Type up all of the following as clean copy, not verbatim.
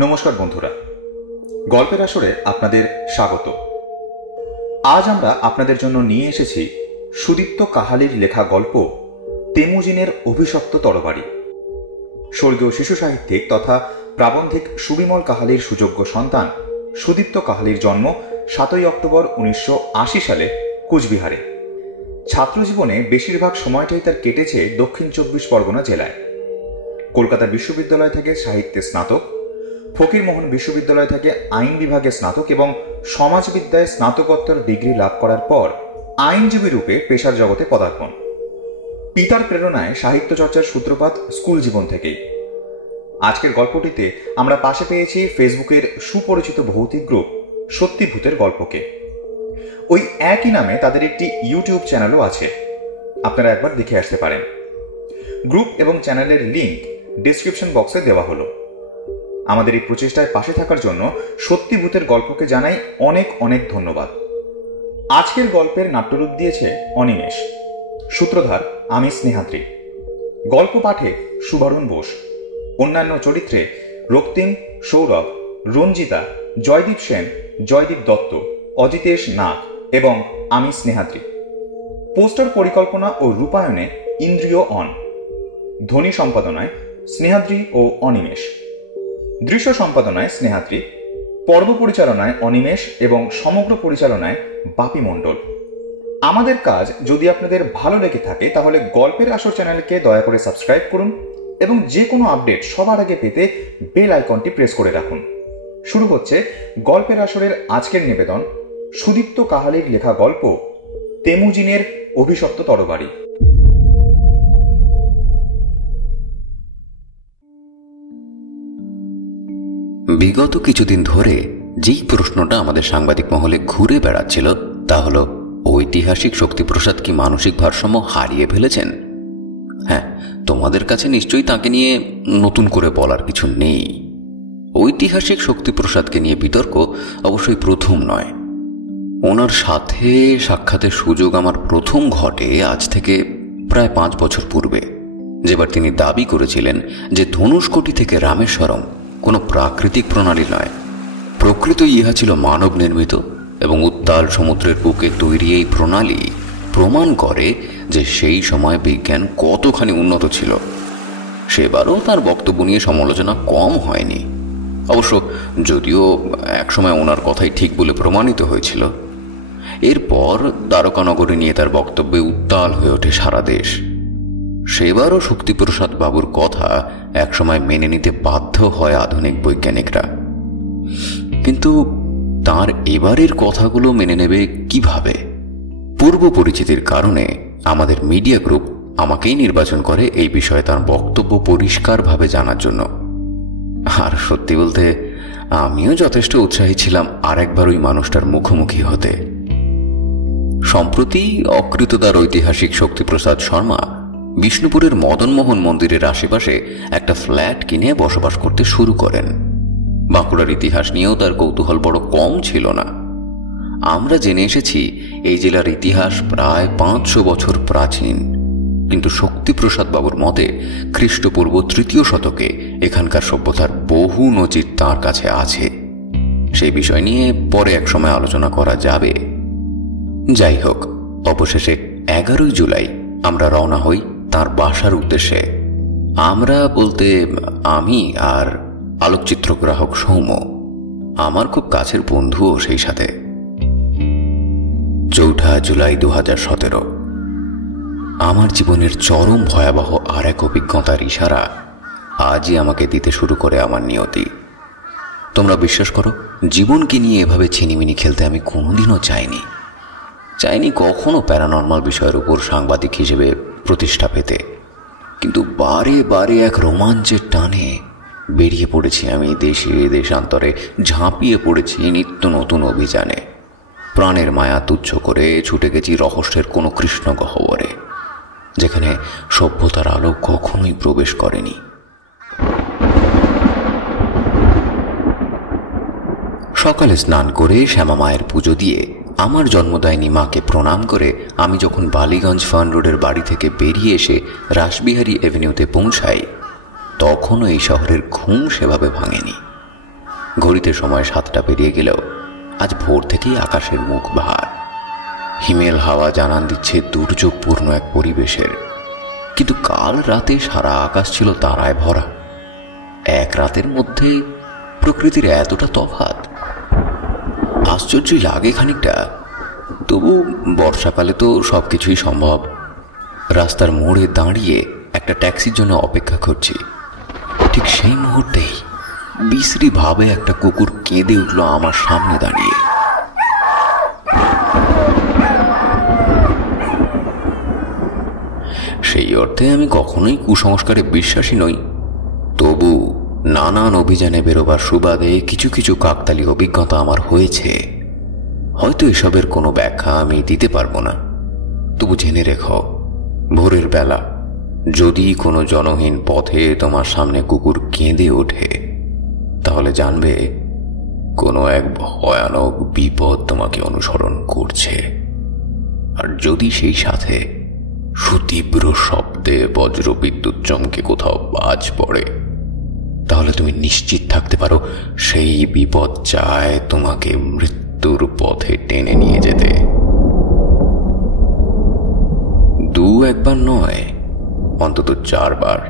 নমস্কার বন্ধুরা, গল্পের আসরে আপনাদের স্বাগত। আজ আমরা আপনাদের জন্য নিয়ে এসেছি সুদীপ্ত কাহালির লেখা গল্প তেমুজিনের অভিশপ্ত তরবারি। স্বর্গীয় শিশু সাহিত্যিক তথা প্রাবন্ধিক সুবিমল কাহালির সুযোগ্য সন্তান সুদীপ্ত কাহালির জন্ম 7 অক্টোবর 1980 সালে কুচবিহারে। ছাত্রজীবনে বেশিরভাগ সময়টাই তার কেটেছে দক্ষিণ 24 পরগনা জেলায়। কলকাতা বিশ্ববিদ্যালয় থেকে সাহিত্যে স্নাতক, ফকিরমোহন বিশ্ববিদ্যালয় থেকে আইন বিভাগে স্নাতক এবং সমাজবিদ্যায় স্নাতকোত্তর ডিগ্রি লাভ করার পর আইনজীবী রূপে পেশার জগতে পদার্পণ। পিতার প্রেরণায় সাহিত্য চর্চার সূত্রপাত স্কুল জীবন থেকেই। আজকের গল্পটিতে আমরা পাশে পেয়েছি ফেসবুকের সুপরিচিত ভৌতিক গ্রুপ সত্যি ভূতের গল্পকে। ওই একই নামে তাদের একটি ইউটিউব চ্যানেলও আছে, আপনারা একবার দেখে আসতে পারেন। গ্রুপ এবং চ্যানেলের লিংক ডেসক্রিপশন বক্সে দেওয়া হলো। আমাদের এই প্রচেষ্টায় পাশে থাকার জন্য সত্যি ভূতের গল্পকে জানাই অনেক অনেক ধন্যবাদ। আজকের গল্পের নাট্যরূপ দিয়েছে অনিমেষ, সূত্রধার আমি স্নেহাদ্রি, গল্প পাঠে সুবরণ বোস, অন্যান্য চরিত্রে রক্তিম, সৌরভ, রঞ্জিতা, জয়দীপ সেন, জয়দীপ দত্ত, অজিতেশ নাগ এবং আমি স্নেহাদ্রি। পোস্টার পরিকল্পনা ও রূপায়ণে ইন্দ্রিয় অন, ধ্বনি সম্পাদনায় স্নেহাদ্রি ও অনিমেষ, দৃশ্য সম্পাদনায় স্নেহাদ্রি, পর্ব পরিচালনায় অনিমেষ এবং সমগ্র পরিচালনায় বাপি মণ্ডল। আমাদের কাজ যদি আপনাদের ভালো লেগে থাকে তাহলে গল্পের আসর চ্যানেলকে দয়া করে সাবস্ক্রাইব করুন এবং যে কোনো আপডেট সবার আগে পেতে বেল আইকনটি প্রেস করে রাখুন। শুরু হচ্ছে গল্পের আসরের আজকের নিবেদন, সুদীপ্ত কাহালির লেখা গল্প তেমুজিনের অভিশপ্ত তরবারি। বিগত কিছুদিন ধরে যেই প্রশ্নটা আমাদের সাংবাদিক মহলে ঘুরে বেড়াচ্ছিল তা হল, ঐতিহাসিক শক্তিপ্রসাদ কি মানসিক ভারসাম্য হারিয়ে ফেলেছেন? হ্যাঁ, তোমাদের কাছে নিশ্চয়ই তাকে নিয়ে নতুন করে বলার কিছু নেই। ঐতিহাসিক শক্তিপ্রসাদকে নিয়ে বিতর্ক অবশ্যই প্রথম নয়। ওনার সাথে সাক্ষাতের সুযোগ আমার প্রথম ঘটে আজ থেকে প্রায় 5 বছর পূর্বে, যেবার তিনি দাবি করেছিলেন যে ধনুষ্কোটি থেকে রামেশ্বরম কোনো প্রাকৃতিক প্রণালী নয়, প্রকৃত ইহা ছিল মানব নির্মিত এবং উত্তাল সমুদ্রের বুকে তৈরি। এই প্রণালী প্রমাণ করে যে সেই সময় বিজ্ঞান কতখানি উন্নত ছিল। সেবারও তার বক্তব্য নিয়ে সমালোচনা কম হয়নি অবশ্য, যদিও একসময় ওনার কথাই ঠিক বলে প্রমাণিত হয়েছিল। এরপর দ্বারকানগরী নিয়ে তার বক্তব্যে উত্তাল হয়ে ওঠে সারা দেশ। সেবারও শক্তিপ্রসাদ বাবুর কথা একসময় মেনে নিতে বাধ্য হয় আধুনিক বৈজ্ঞানিকরা। কিন্তু তার এবারের কথাগুলো মেনে নেবে কিভাবে? পূর্ব পরিচিতির কারণে আমাদের মিডিয়া গ্রুপ আমাকেই নির্বাচন করে এই বিষয়ে তার বক্তব্য পরিষ্কারভাবে জানার জন্য। আর সত্যি বলতে আমিও যথেষ্ট উৎসাহী ছিলাম আরেকবার ওই মানুষটার মুখোমুখি হতে। সম্প্রতি অকৃতদার ঐতিহাসিক শক্তিপ্রসাদ শর্মা বিষ্ণুপুরের মদনমোহন মন্দিরের আশেপাশে একটা ফ্ল্যাট কিনে বসবাস করতে শুরু করেন। বাঁকুড়ার ইতিহাস নিয়েও তার কৌতূহল বড় কম ছিল না। আমরা জেনে এসেছি এই জেলার ইতিহাস প্রায় 500 বছর প্রাচীন, কিন্তু শক্তিপ্রসাদ বাবুর মতে খ্রিস্টপূর্ব 3য় শতকে এখানকার সভ্যতার বহু নজির তাঁর কাছে আছে। সেই বিষয় নিয়ে পরে একসময় আলোচনা করা যাবে। যাই হোক, অবশেষে 11 জুলাই আমরা রওনা হই তার বাসার উদ্দেশ্যে। আমরা বলতে আমি আর আলোকচিত্রগ্রাহক সৌম্য, আমার খুব কাছের বন্ধুও সেই সাথে। 4 জুলাই 2017। আমার জীবনের চরম ভয়াবহ আর এক অভিজ্ঞতার ইশারা আজই আমাকে দিতে শুরু করে আমার নিয়তি। তোমরা বিশ্বাস করো, জীবনকে নিয়ে এভাবে ছিনিমিনি খেলতে আমি কোনোদিনও চাইনি কখনো প্যারানর্মাল বিষয়ের উপর সাংবাদিক হিসেবে প্রতিষ্ঠা পেতে। কিন্তু বারে বারে এক রোমাঞ্চের টানে বেরিয়ে পড়েছি আমি দেশে দেশান্তরে, ঝাঁপিয়ে পড়েছি নিত্য নতুন অভিযানে। প্রাণের মায়া তুচ্ছ করে ছুটে গেছি রহস্যের কোনো কৃষ্ণ গহ্বরে, যেখানে সভ্যতার আলো কখনোই প্রবেশ করেনি। সকালে স্নান করে শ্যামা মায়ের পুজো দিয়ে আমার জন্মদায়িনী মাকে প্রণাম করে আমি যখন বালিগঞ্জ ফার্ন রোডের বাড়ি থেকে বেরিয়ে এসে রাসবিহারী এভিনিউতে পৌঁছাই, তখনও এই শহরের ঘুম সেভাবে ভাঙেনি। ঘড়িতে সময় 7টা পেরিয়ে গেলেও আজ ভোর থেকেই আকাশের মুখ ভার। হিমেল হাওয়া জানান দিচ্ছে দুর্যোগপূর্ণ এক পরিবেশের, কিন্তু কাল রাতে সারা আকাশ ছিল তারায় ভরা। এক রাতের মধ্যে প্রকৃতির এতটা তফাৎ আশ্চর্যই লাগে খানিকটা। তবু বর্ষাকালে তো সবকিছুই সম্ভব। রাস্তার মোড়ে দাঁড়িয়ে একটা ট্যাক্সির জন্য অপেক্ষা করছি। ঠিক সেই মুহূর্তেই বিশ্রী ভাবে একটা কুকুর কেঁদে উঠল আমার সামনে দাঁড়িয়ে। সেই অর্থে আমি কখনোই কুসংস্কারে বিশ্বাসী নই, তবু নানান অভিযানে বেরোবার সুবাদে কিছু কিছু কাকতালীয় অভিজ্ঞতা আমার হয়েছে। হয়তো এসবের কোনো ব্যাখ্যা আমি দিতে পারবো না, তবু জেনে রেখো, ভোরের বেলা যদি কোনো জনহীন পথে তোমার সামনে কুকুর কেঁদে ওঠে, তাহলে জানবে কোনো এক ভয়ানক বিপদ তোমাকে অনুসরণ করছে। আর যদি সেই সাথে সুতীব্র শব্দে বজ্রবিদ্যুৎ চমকে কোথাও বাজ পড়ে, তাহলে তুমি নিশ্চিত থাকতে পারো সেই বিপদ চায় তোমাকে মৃত্যুর পথে টেনে নিয়ে যেতে। একবার নয়, অন্তত 4 বার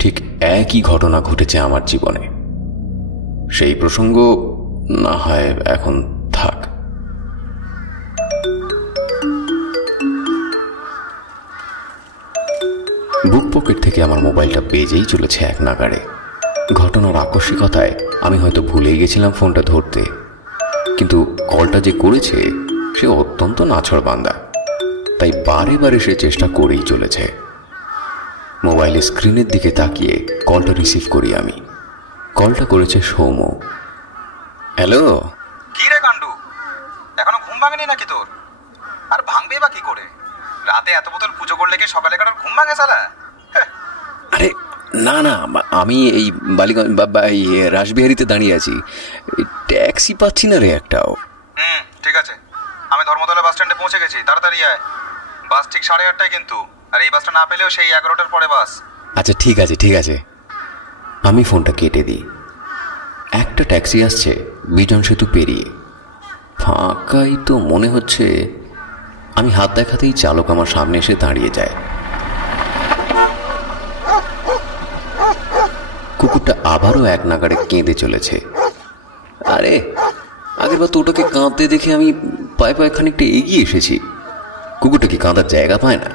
ঠিক একই ঘটনা ঘটেছে আমার জীবনে। সেই প্রসঙ্গ না হয় এখন থাক। বুক পকেট থেকে আমার মোবাইলটা বেজেই চলেছে এক নাগাড়ে। ঘটনার আকস্মিকতায় আমি হয়তো ভুলেই গেছিলাম ফোনটা ধরতে, কিন্তু কলটা যে করেছে সে অত্যন্ত নাছোড়বান্দা, তাই বারে বারে সে চেষ্টা করেই চলেছে। মোবাইলের স্ক্রিনের দিকে তাকিয়ে কলটা রিসিভ করি আমি। কলটা করেছে সৌম্য। হ্যালো। কি রে কান্ডু, এখনো ঘুম ভাঙেনি নাকি তোর? আর ভাঙবে বা কি করে? রাতে এত বোতল পুজো করলে কি সকালে কারোর ঘুম ভাঙে শালা? আরে না না, আমি এই বালিগঞ্জ রাসবিহারিতে দাঁড়িয়ে আছি, ট্যাক্সি পাচ্ছি না রে একটাও। ঠিক আছে, আমি ধর্মতলা বাস স্ট্যান্ডে পৌঁছে গেছি, তাড়াতাড়ি আয়। বাস ঠিক 8:30টায় কিন্তু, আর এই বাসটা না পেলেও সেই 11টার পরে বাস। আচ্ছা ঠিক আছে ঠিক আছে। আমি ফোনটা কেটে দিই। একটা ট্যাক্সি আসছে বিজন সেতু পেরিয়ে। ফাঁকাই তো মনে হচ্ছে। আমি হাত দেখাতেই চালক আমার সামনে এসে দাঁড়িয়ে যায়। কুকুরটা আবারও এক নাগাড়ে কেঁদে চলেছে। আরে আগের বার তো ওটাকে কাঁদতে দেখে আমি পায়ে পায়ে খানিকটা এগিয়ে এসেছি। কুকুরটা কি কাঁদার জায়গা পায় না?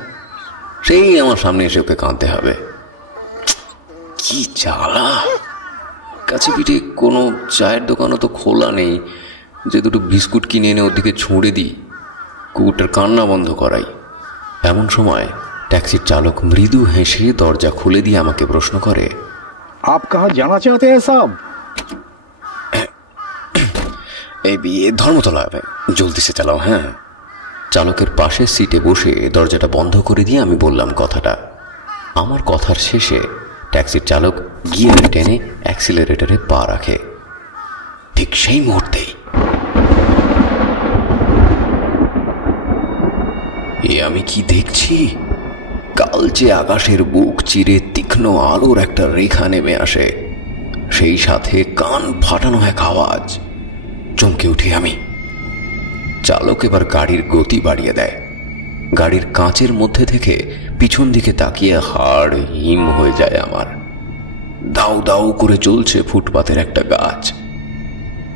সেই আমার সামনে এসে ওকে কাঁদতে হবে। কি জ্বালা! কাছে পিঠে কোনো চায়ের দোকানও তো খোলা নেই যে দুটো বিস্কুট কিনে এনে ওর দিকে ছুঁড়ে দিই, কুকুরটার কান্না বন্ধ করাই। এমন সময় ট্যাক্সির চালক মৃদু হেসে দরজা খুলে দিয়ে আমাকে প্রশ্ন করে, आप कहाँ जाना चाहते हैं साहब? এই ধর্মতলা, জলদি সে চালাও। হ্যাঁ। চালকের পাশের সিটে বসে দরজাটা বন্ধ করে দিয়ে আমি বললাম কথাটা। আমার কথার শেষে ট্যাক্সির চালক গিয়ার টেনে অ্যাক্সিলারেটরে পা রাখে। ঠিক সেই মুহূর্তেই আমি কি দেখছি? কালচে আকাশের বুক চিরে তীক্ষ্ণ আলোর একটা রেখা নেমে আসে, সেই সাথে কান ফাটানো এক আওয়াজ। চমকে উঠি আমি। চালক এবার গাড়ির গতি বাড়িয়ে দেয়। গাড়ির কাঁচের মধ্যে থেকে পিছন দিকে তাকিয়ে হাড় হিম হয়ে যায় আমার। দাউ দাউ করে চলছে ফুটপাতের একটা গাছ।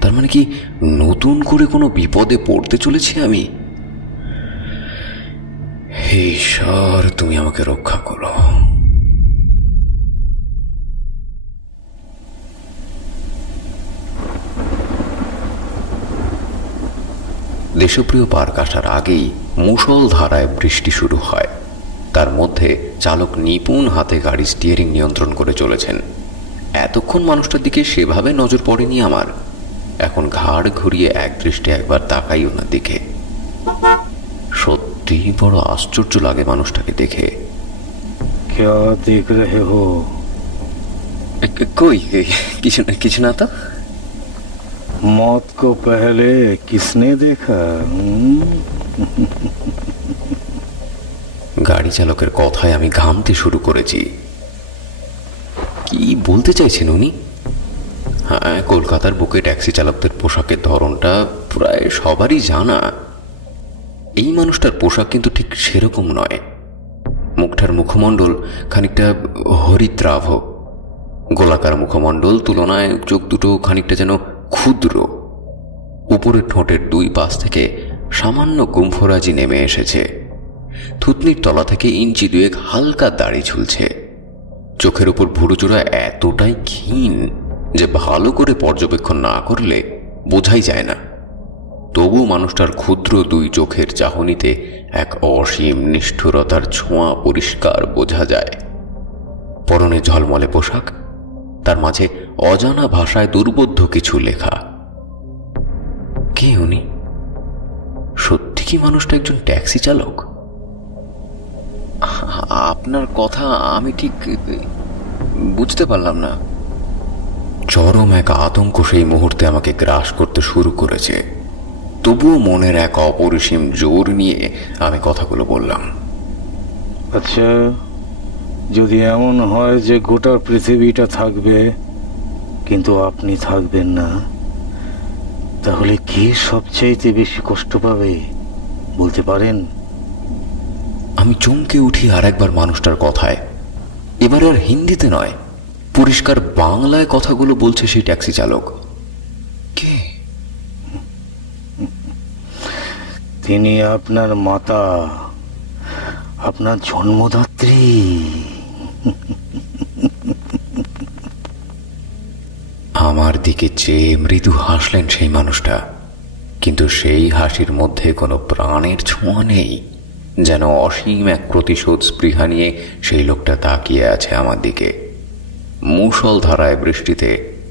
তার মানে কি নতুন করে কোনো বিপদে পড়তে চলেছি আমি? হে ঈশ্বর, তুমি আমাকে রক্ষা করো। দেশপ্রিয় পার্ক আসার আগেই মুষলধারায় বৃষ্টি শুরু হয়। তার মধ্যে চালক নিপুণ হাতে গাড়ি স্টিয়ারিং নিয়ন্ত্রণ করে চলেছেন। এতক্ষণ মানুষটার দিকে সেভাবে নজর পড়েনি আমার। এখন ঘাড় ঘুরিয়ে একদৃষ্টে একবার তাকাই ওনার দিকে। সত্যি বড় আশ্চর্য লাগে মানুষটাকে দেখে। क्या देख रहे हो? কই কিছু না তো। मौत को पहले किसने देखा? গাড়ি চালকের কথায় আমি ঘামতে শুরু করেছি। কি বলতে চাইছেন উনি? হ্যাঁ, কলকাতার বুকে ট্যাক্সি চালকদের পোশাকের ধরনটা প্রায় সবারই জানা। এই মানুষটার পোশাক কিন্তু ঠিক সেরকম নয়। মুখটার মুখমণ্ডল খানিকটা হরিদ্রাভ, গোলাকার মুখমণ্ডল, তুলনায় চোখ দুটো খানিকটা যেন ক্ষুদ্র। উপরের ঠোঁটের দুই পাশ থেকে সামান্য গুম্ফরাজি নেমে এসেছে। থুতনির তলা থেকে ইঞ্চি দুয়েক হালকা দাড়ি ঝুলছে। চোখের উপর ভুরুচোরা এতটাই ক্ষীণ যে ভালো করে পর্যবেক্ষণ না করলে বোঝাই যায় না। তবু মানুষটার ক্ষুদ্র দুই চোখের চাহনিতে এক অসীম নিষ্ঠুরতার ছোঁয়া পরিষ্কার বোঝা যায়। পরনে ঝলমলে পোশাক, তার মাঝে অজানা ভাষায় দুর্বোধ্য কিছু লেখা। কে উনি? সত্যি কি মানুষটা একজন ট্যাক্সি চালক? আপনার কথা আমি ঠিক বুঝতে পারলাম না। চরম এক আতঙ্ক সেই মুহূর্তে আমাকে গ্রাস করতে শুরু করেছে। তবুও মনের এক অপরিসীম জোর নিয়ে আমি কথাগুলো বললাম। আচ্ছা, যদি এমন হয় যে গোটা পৃথিবীটা থাকবে কিন্তু আপনি থাকবেন না, তাহলে কে সবচাইতে বেশি কষ্ট পাবে বলতে পারেন? আমি চমকে উঠি আর একবার মানুষটার কথায়। এবার আর হিন্দিতে নয়, পরিষ্কার বাংলায় কথাগুলো বলছে সেই ট্যাক্সি চালক। কে? তিনি আপনার মাতা, আপনার জন্মদাত্রী। আমার দিকে চেয়ে মৃদু হাসলেন সেই মানুষটা, কিন্তু সেই হাসির মধ্যে কোনো প্রাণের ছোঁয়া নেই। যেন অসীম এক প্রতিশোধ স্পৃহা নিয়ে সেই লোকটা তাকিয়ে আছে আমার দিকে। মুষলধারায় বৃষ্টিতে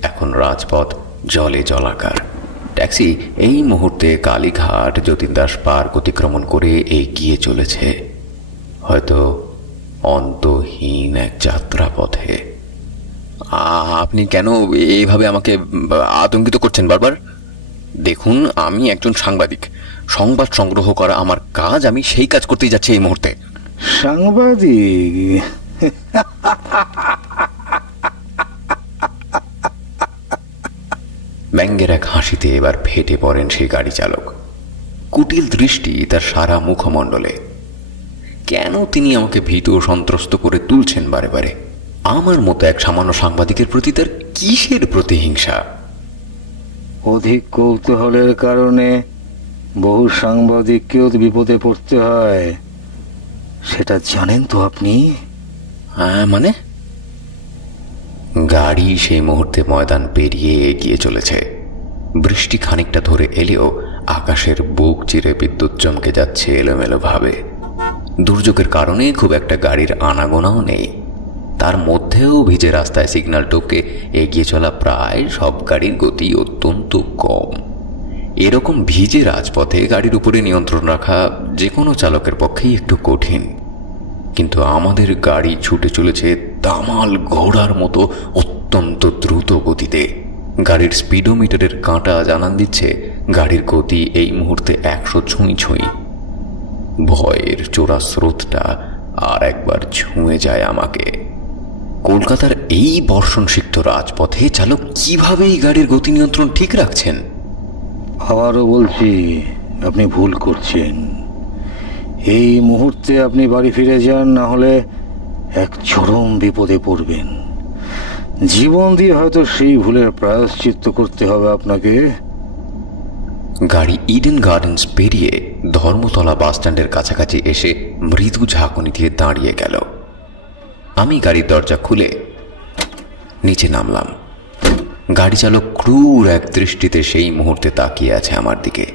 এখন রাজপথ জলে জলাকার। ট্যাক্সি এই মুহূর্তে কালীঘাট যতীনদাস পার্ক অতিক্রমণ করে এগিয়ে চলেছে, হয়তো অন্তহীন এক যাত্রাপথে। আপনি কেন এইভাবে আমাকে আতঙ্কিত করছেন বারবার? দেখুন, আমি একজন সাংবাদিক। সংবাদ সংগ্রহ করা আমার কাজ। আমি সেই কাজ করতেই যাচ্ছি এই মুহূর্তে। সাংবাদিক? ব্যঙ্গের এক হাসিতে এবার ফেটে পড়েন সেই গাড়ি চালক। কুটিল দৃষ্টি তার সারা মুখমণ্ডলে। কেন তিনি আমাকে ভীত ও সন্ত্রস্ত করে তুলছেন বারে বারে? আমার মতো এক সামান্য সাংবাদিকের প্রতি তার কিসের প্রতিহিংসা? অধিক কৌতূহলের কারণে বহু সাংবাদিককেও বিপদে পড়তে হয়, সেটা জানেন তো আপনি? হ্যাঁ, মানে? গাড়ি সেই মুহূর্তে ময়দান পেরিয়ে এগিয়ে চলেছে। বৃষ্টি খানিকটা ধরে এলেও আকাশের বুক চিরে বিদ্যুৎ চমকে যাচ্ছে এলোমেলো ভাবে। দুর্যোগের কারণে খুব একটা গাড়ির আনাগোনাও নেই। তার মধ্যেও ভিজে রাস্তায় সিগন্যাল টপকে এগিয়ে চলা প্রায় সব গাড়ির গতি অত্যন্ত কম। এরকম ভিজে রাজপথে গাড়ির উপরে নিয়ন্ত্রণ রাখা যে কোনো চালকের পক্ষেই একটু কঠিন। কিন্তু আমাদের গাড়ি ছুটে চলেছে দামাল ঘোড়ার মতো অত্যন্ত দ্রুত গতিতে। গাড়ির স্পিডোমিটারের কাঁটা জানান দিচ্ছে গাড়ির গতি এই মুহূর্তে 100 ছুঁই ছুঁই। ভয়ের চোরা স্রোতটা আর একবার ছুঁয়ে যায় আমাকে। কলকাতার এই বর্ষণসিক্ত রাজপথে চালক কিভাবে এই গাড়ির গতি নিয়ন্ত্রণ ঠিক রাখছেন? আবারও বলছি, আপনি ভুল করছেন। এই মুহূর্তে আপনি বাড়ি ফিরে যান, না হলে এক চরম বিপদে পড়বেন। জীবন দিয়ে হয়তো সেই ভুলের প্রায়শ্চিত্ত করতে হবে আপনাকে। গাড়ি ইডেন গার্ডেন্স পেরিয়ে ধর্মতলা বাসস্ট্যান্ডের কাছাকাছি এসে মৃদু ঝাঁকুনি দিয়ে দাঁড়িয়ে গেল। আমি গাড়ির দরজা খুলে নিচে নামলাম। গাড়ি চালক ক্রূর এক দৃষ্টিতে সেই মুহূর্তে তাকিয়ে আছে আমার দিকে।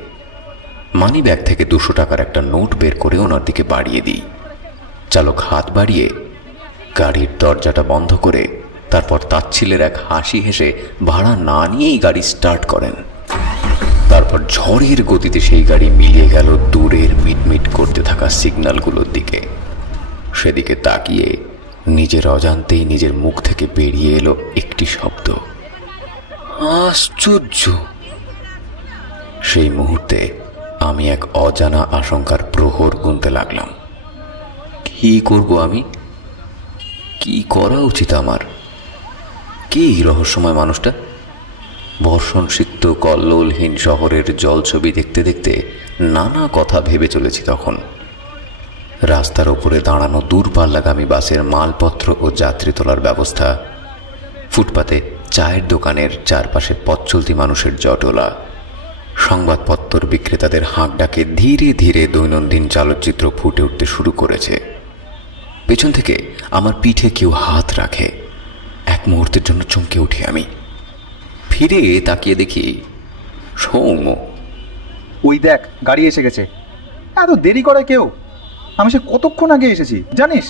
মানি ব্যাগ থেকে 200 টাকার একটা নোট বের করে ওনার দিকে বাড়িয়ে দিই। চালক হাত বাড়িয়ে গাড়ির দরজাটা বন্ধ করে তারপর তাচ্ছিলের এক হাসি হেসে ভাড়া না নিয়েই গাড়ি স্টার্ট করেন। তারপর ঝড়ের গতিতে সেই গাড়ি মিলিয়ে গেল দূরের মিটমিট করতে থাকা সিগন্যালগুলোর দিকে। সেদিকে তাকিয়ে নিজের অজান্তেই নিজের মুখ থেকে বেরিয়ে এলো একটি শব্দ, আশ্চর্য। সেই মুহূর্তে আমি এক অজানা আশঙ্কার প্রহর গুনতে লাগলাম। কি করব আমি? কি করা উচিত আমার? কে এই রহস্যময় মানুষটা? বর্ষণসিক্ত কল্লোলহীন শহরের জলছবি দেখতে দেখতে নানা কথা ভেবে চলেছি তখন। রাস্তার ওপরে দাঁড়ানো দূরপাল্লাগামী বাসের মালপত্র ও যাত্রী তোলার ব্যবস্থা, ফুটপাতে চায়ের দোকানের চারপাশে পথ চলতি মানুষের জটলা, সংবাদপত্র বিক্রেতাদের হাঁক ডাকে ধীরে ধীরে দৈনন্দিন চলচ্চিত্র ফুটে উঠতে শুরু করেছে। পেছন থেকে আমার পিঠে কেউ হাত রাখে। এক মুহূর্তের জন্য চমকে উঠি আমি। ফিরে তাকিয়ে দেখি সৌম্য। ওই দেখ, গাড়ি এসে গেছে। এত দেরি করে কেউ? আমি সে কতক্ষণ আগে এসেছি জানিস?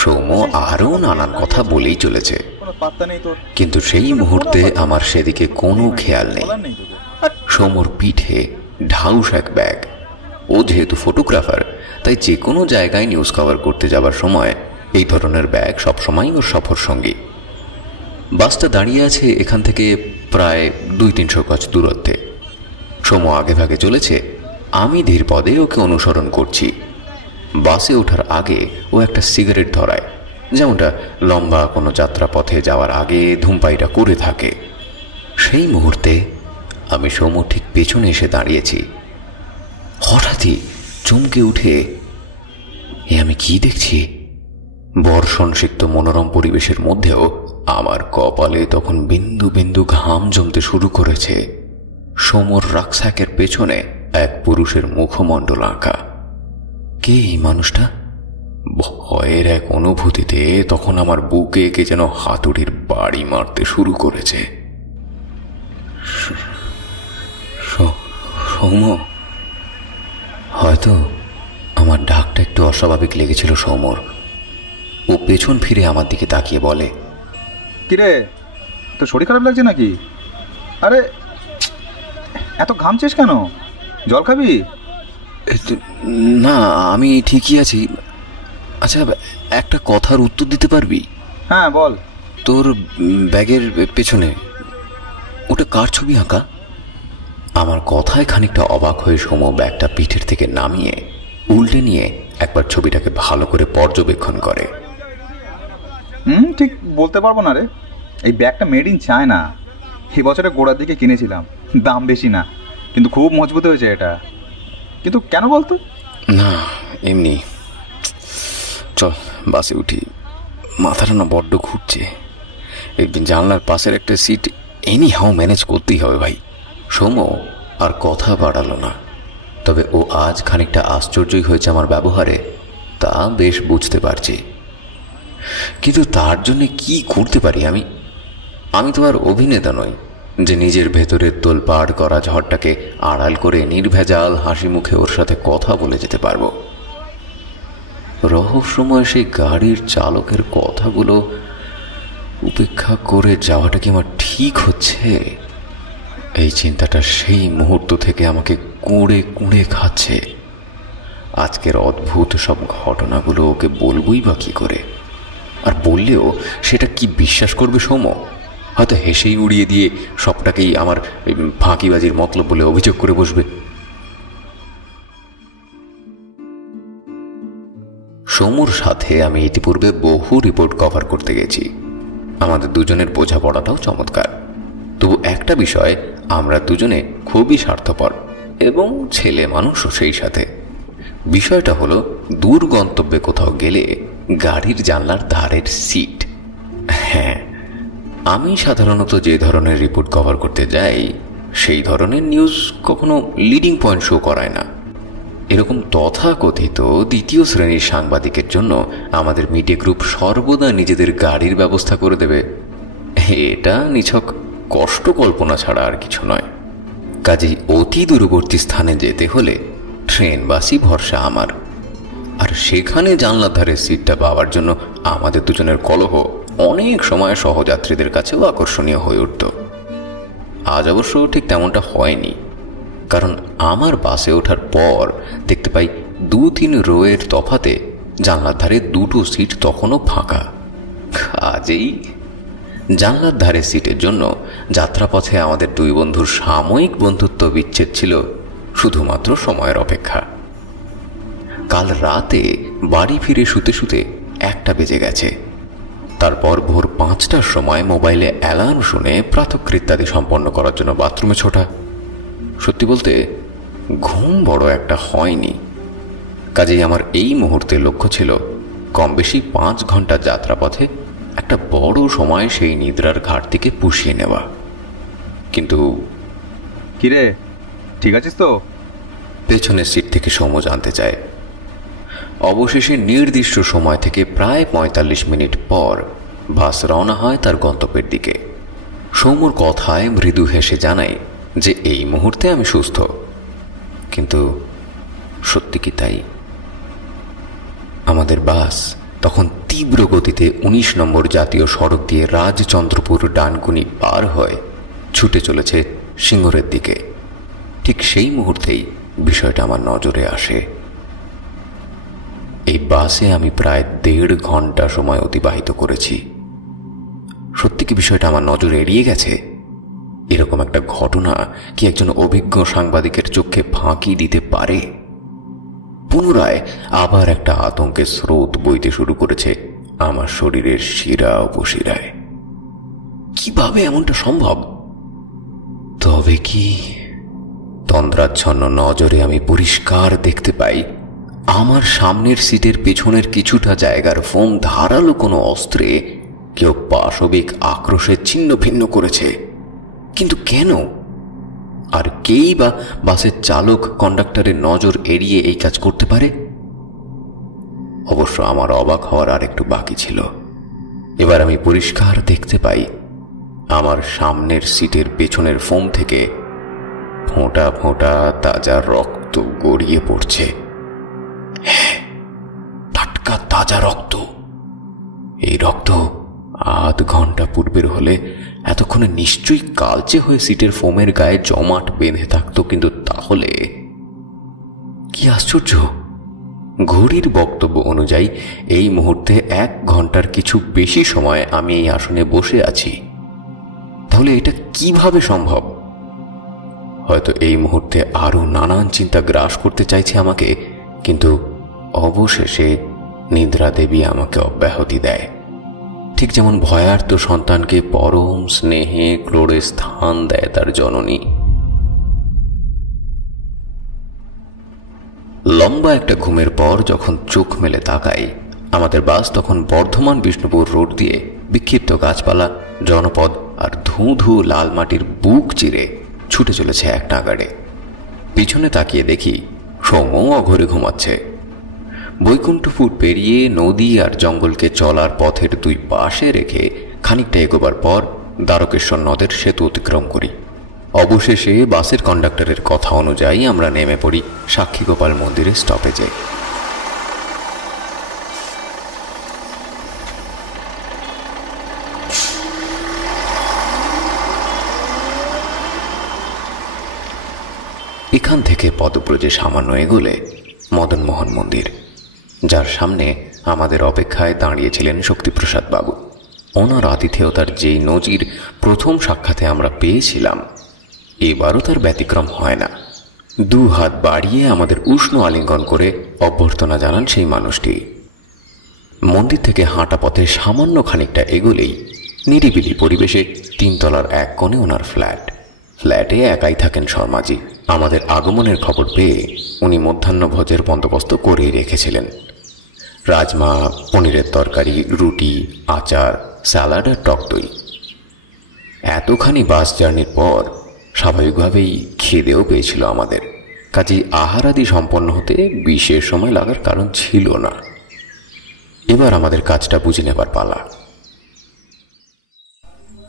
সৌম্য আরও নানান কথা বলেই চলেছে, কোনো পাত্তা নেই তোর। কিন্তু সেই মুহূর্তে আমার সেদিকে কোনো খেয়াল নেই। সৌম্যর পিঠে ঢাউস এক ব্যাগ। ও যেহেতু ফটোগ্রাফার, তাই যে কোনো জায়গায় নিউজ কভার করতে যাবার সময় এই ধরনের ব্যাগ সবসময় ওর সফর সঙ্গী। বাসটা দাঁড়িয়ে আছে এখান থেকে প্রায় 200-300 গজ দূরত্বে। সৌম্য আগে ভাগে চলেছে, আমি ধীর পদে ওকে অনুসরণ করছি। বাসে ওঠার আগে ও একটা সিগারেট ধরায়, যেমনটা লম্বা কোনো যাত্রাপথে যাওয়ার আগে ধূমপাইটা করে থাকে। সেই মুহূর্তে আমি সৌম্য ঠিক পেছনে এসে দাঁড়িয়েছি। হঠাৎই চমকে উঠে আমি কি দেখছি? বর্ষণসিক্ত মনোরম পরিবেশের মধ্যেও আমার কপালে তখন বিন্দু বিন্দু ঘাম জমতে শুরু করেছে। সৌম্যর রাকস্যাকের পেছনে এক পুরুষের মুখমণ্ডল আঁকা। কে এই মানুষটা? ভয়ের এক অনুভূতিতে তখন আমার বুকে কে যেন হাতুড়ির বাড়ি মারতে শুরু করেছে। সৌম্য। হয়তো আমার ডাকটা একটু অস্বাভাবিক লেগেছিল সৌম্যর। ও পেছন ফিরে আমার দিকে তাকিয়ে বলে, কিরে, তোর শরীর খারাপ লাগছে নাকি? আরে এত ঘামছিস কেন? জল খাবি? না, আমি ঠিকই আছি। আচ্ছা, একটা কথার উত্তর দিতে পারবি? হ্যাঁ বল। তোর ব্যাগের পেছনে ওটা কার ছবি আঁকা? আমার কথায় খানিকটা অবাক হয়ে সৌম্য ব্যাগটা পিঠের থেকে নামিয়ে উল্টে নিয়ে একবার ছবিটাকে ভালো করে পর্যবেক্ষণ করে। ঠিক বলতে পারবো না রে। এই ব্যাগটা মেড ইন চায়না। এই বছরের গোড়ার দিকে কিনেছিলাম। দাম বেশি না, কিন্তু খুব মজবুত হয়েছে এটা। কিন্তু কেন বলতো? না, এমনি। চল বাসে উঠি, মাথাটা না বড্ড ঘুরছে। একদিন জানলার পাশের একটা সিট এনি হাও ম্যানেজ করতেই হবে ভাই। সৌম্য আর কথা বাড়ালো না, তবে ও আজ খানিকটা আশ্চর্যই হয়েছে আমার ব্যবহারে, তা বেশ বুঝতে পারছি। কিন্তু তার জন্য কি করতে পারি আমি? আমি তো আর অভিনেতা নই যে নিজের ভেতরের তোলপাড় করা ঝড়টাকে আড়াল করে নির্ভেজাল হাসি মুখে ওর সাথে কথা বলে যেতে পারবো। রহস্যময় সেই গাড়ির চালকের কথাগুলো উপেক্ষা করে যাওয়াটা কি আমার ঠিক হচ্ছে? এই চিন্তাটা সেই মুহূর্ত থেকে আমাকে কুঁড়ে কুঁড়ে খাচ্ছে। আজকের অদ্ভুত সব ঘটনাগুলো ওকে বলবই বা কি করে? আর বললেও সেটা কি বিশ্বাস করবে সৌম্য? হয়তো হেসেই উড়িয়ে দিয়ে সবটাকেই আমার ফাঁকিবাজির মতলব বলে অভিযোগ করে বসবে। সৌম্যর সাথে আমি ইতিপূর্বে বহু রিপোর্ট কভার করতে গেছি। আমাদের দুজনের বোঝাপড়াটাও চমৎকার। তবু একটা বিষয়, আমরা দুজনে খুবই স্বার্থপর এবং ছেলে মানুষও সেই সাথে। বিষয়টা হলো দূর গন্তব্যে কোথাও গেলে গাড়ির জানলার ধারের সিট। হ্যাঁ, আমি সাধারণত যে ধরনের রিপোর্ট কভার করতে যাই সেই ধরনের নিউজ কখনো লিডিং পয়েন্ট শো করায় না। এরকম তথাকথিত দ্বিতীয় শ্রেণীর সাংবাদিকের জন্য আমাদের মিডিয়া গ্রুপ সর্বদা নিজেদের গাড়ির ব্যবস্থা করে দেবে, এটা নিছক কষ্ট কল্পনা ছাড়া আর কিছু নয়। কাজেই অতি দূরবর্তী স্থানে যেতে হলে ট্রেন বাসই ভরসা আমার। আর সেখানে জানলার ধারের সিটটা পাওয়ার জন্য আমাদের দুজনের কলহ অনেক সময় সহযাত্রীদের কাছেও আকর্ষণীয় হয়ে উঠত। আজ অবশ্য ঠিক তেমনটা হয়নি, কারণ আমার বাসে ওঠার পর দেখতে পাই 2-3 রোয়ের তফাতে জানলার ধারে দুটো সিট তখনও ফাঁকা। কাজেই জানলার ধারে সিটের জন্য যাত্রাপথে আমাদের দুই বন্ধুর সাময়িক বন্ধুত্ব বিচ্ছেদ ছিল শুধুমাত্র সময়ের অপেক্ষা। কাল রাতে বাড়ি ফিরে শুতে শুতে 1টা বেজে গেছে। তারপর ভোর 5টার সময় মোবাইলে অ্যালার্ম শুনে প্রাতঃকৃত্যাদি সম্পন্ন করার জন্য বাথরুমে ছোটা। সত্যি বলতে ঘুম বড় একটা হয়নি। কাজেই আমার এই মুহূর্তে লক্ষ্য ছিল কম বেশি 5 ঘন্টা যাত্রাপথে একটা বড় সময় সেই নিদ্রার ঘাটতিকে পুষিয়ে নেওয়া। কিন্তু কিরে, ঠিক আছিস তো? পেছনের সিট থেকে সৌম্য জানতে চায়। অবশেষে নির্দিষ্ট সময় থেকে প্রায় 45 মিনিট পর বাস রওনা হয় তার গন্তব্যের দিকে। সৌম্যর কথায় মৃদু হেসে জানাই যে এই মুহূর্তে আমি সুস্থ। কিন্তু সত্যি কি তাই? আমাদের বাস তখন তীব্র গতিতে 19 নম্বর জাতীয় সড়ক দিয়ে রাজচন্দ্রপুর ডানকুনি পার হয়ে ছুটে চলেছে সিঙ্গুরের দিকে। ঠিক সেই মুহূর্তেই বিষয়টা আমার নজরে আসে। এই বাসে আমি প্রায় 1.5 ঘন্টা সময় অতিবাহিত করেছি। সত্যি কি বিষয়টা আমার নজরে এড়িয়ে গেছে? এরকম একটা ঘটনা কি একজন অভিজ্ঞ সাংবাদিকের চোখে ফাঁকি দিতে পারে? পুনরায় আবার একটা আতঙ্কের স্রোত বইতে শুরু করেছে আমার শরীরের শিরা উপশিরায়। কিভাবে এমনটা সম্ভব? তবে কি? তন্দ্রাচ্ছন্ন নজরে আমি পরিষ্কার দেখতে পাই আমার সামনের সিটের পেছনের কিছুটা জায়গার ফোম ধারালো কোনো অস্ত্রে কেউ পাশবিক আক্রোশের ছিন্ন ভিন্ন করেছে। কিন্তু কেন? আর কেই বা বাসের চালক কন্ডাক্টরের নজর এড়িয়ে এই কাজ করতে পারে? অবশ্য আমার অবাক হওয়ার আর একটু বাকি ছিল। এবার আমি পরিষ্কার দেখতে পাই আমার সামনের সিটের পেছনের ফোম থেকে ফোঁটা ফোঁটা তাজা রক্ত গড়িয়ে পড়ছে। হ্যাঁ, টাটকা তাজা রক্ত। এই রক্ত আধ ঘন্টা পূর্বের হলে এতক্ষণে নিশ্চয়ই কালচে হয়ে সিটের ফোমের গায়ে জমাট বেঁধে থাকতো। কিন্তু তাহলে কি আশ্চর্য! ঘড়ির বক্তব্য অনুযায়ী এই মুহূর্তে 1 ঘন্টার কিছু বেশি সময় আমি এই আসনে বসে আছি। তাহলে এটা কিভাবে সম্ভব? হয়তো এই মুহূর্তে আরো নানান চিন্তা গ্রাস করতে চাইছে আমাকে, কিন্তু অবশেষে নিদ্রা দেবী আমাকে অব্যাহতি দেয়। ঠিক যেমন ভয়ার্ত সন্তানকে পরম স্নেহে ক্লোড়ে স্থান দেয় তার জননী। লম্বা একটা ঘুমের পর যখন চোখ মেলে তাকাই, আমাদের বাস তখন বর্ধমান বিষ্ণুপুর রোড দিয়ে বিক্ষিপ্ত গাছপালা, জনপদ আর ধু ধু লাল মাটির বুক চিরে ছুটে চলেছে এক নাগাড়ে। পিছনে তাকিয়ে দেখি সৌম্য অঘরে ঘুমাচ্ছে। বৈকুণ্ঠপুর পেরিয়ে নদী আর জঙ্গলকে চলার পথের 2 পাশে রেখে খানিকটা এগোবার পর দ্বারকেশ্বর নদের সেতু অতিক্রম করি। অবশেষে বাসের কন্ডাক্টরের কথা অনুযায়ী আমরা নেমে পড়ি সাক্ষীগোপাল মন্দিরের স্টপেজে। এখান থেকে পদব্রজে সামান্য এগোলে মদনমোহন মন্দির, যার সামনে আমাদের অপেক্ষায় দাঁড়িয়েছিলেন শক্তিপ্রসাদ বাবু। ওনার আতিথেয়তার যেই নজির প্রথম সাক্ষাতে আমরা পেয়েছিলাম, এবারও তার ব্যতিক্রম হয় না। 2 হাত বাড়িয়ে আমাদের উষ্ণ আলিঙ্গন করে অভ্যর্থনা জানান সেই মানুষটি। মন্দির থেকে হাঁটা পথে সামান্য খানিকটা এগোলেই নিরিবিলি পরিবেশে 3 তলার এক কোণে ওনার ফ্ল্যাটে একাই থাকেন শর্মাজি। আমাদের আগমনের খবর পেয়ে উনি মধ্যাহ্নভোজের বন্দোবস্ত করেই রেখেছিলেন। রাজমা, পনিরের তরকারি, রুটি, আচার, স্যালাড আর টক দই। এতখানি বাস জার্নির পর স্বাভাবিকভাবেই খিদেও পেয়েছিল আমাদের। কাজেই আহারাদি সম্পন্ন হতে বিশেষ সময় লাগার কারণ ছিল না। এবার আমাদের কাজটা বুঝে নেবার পালা।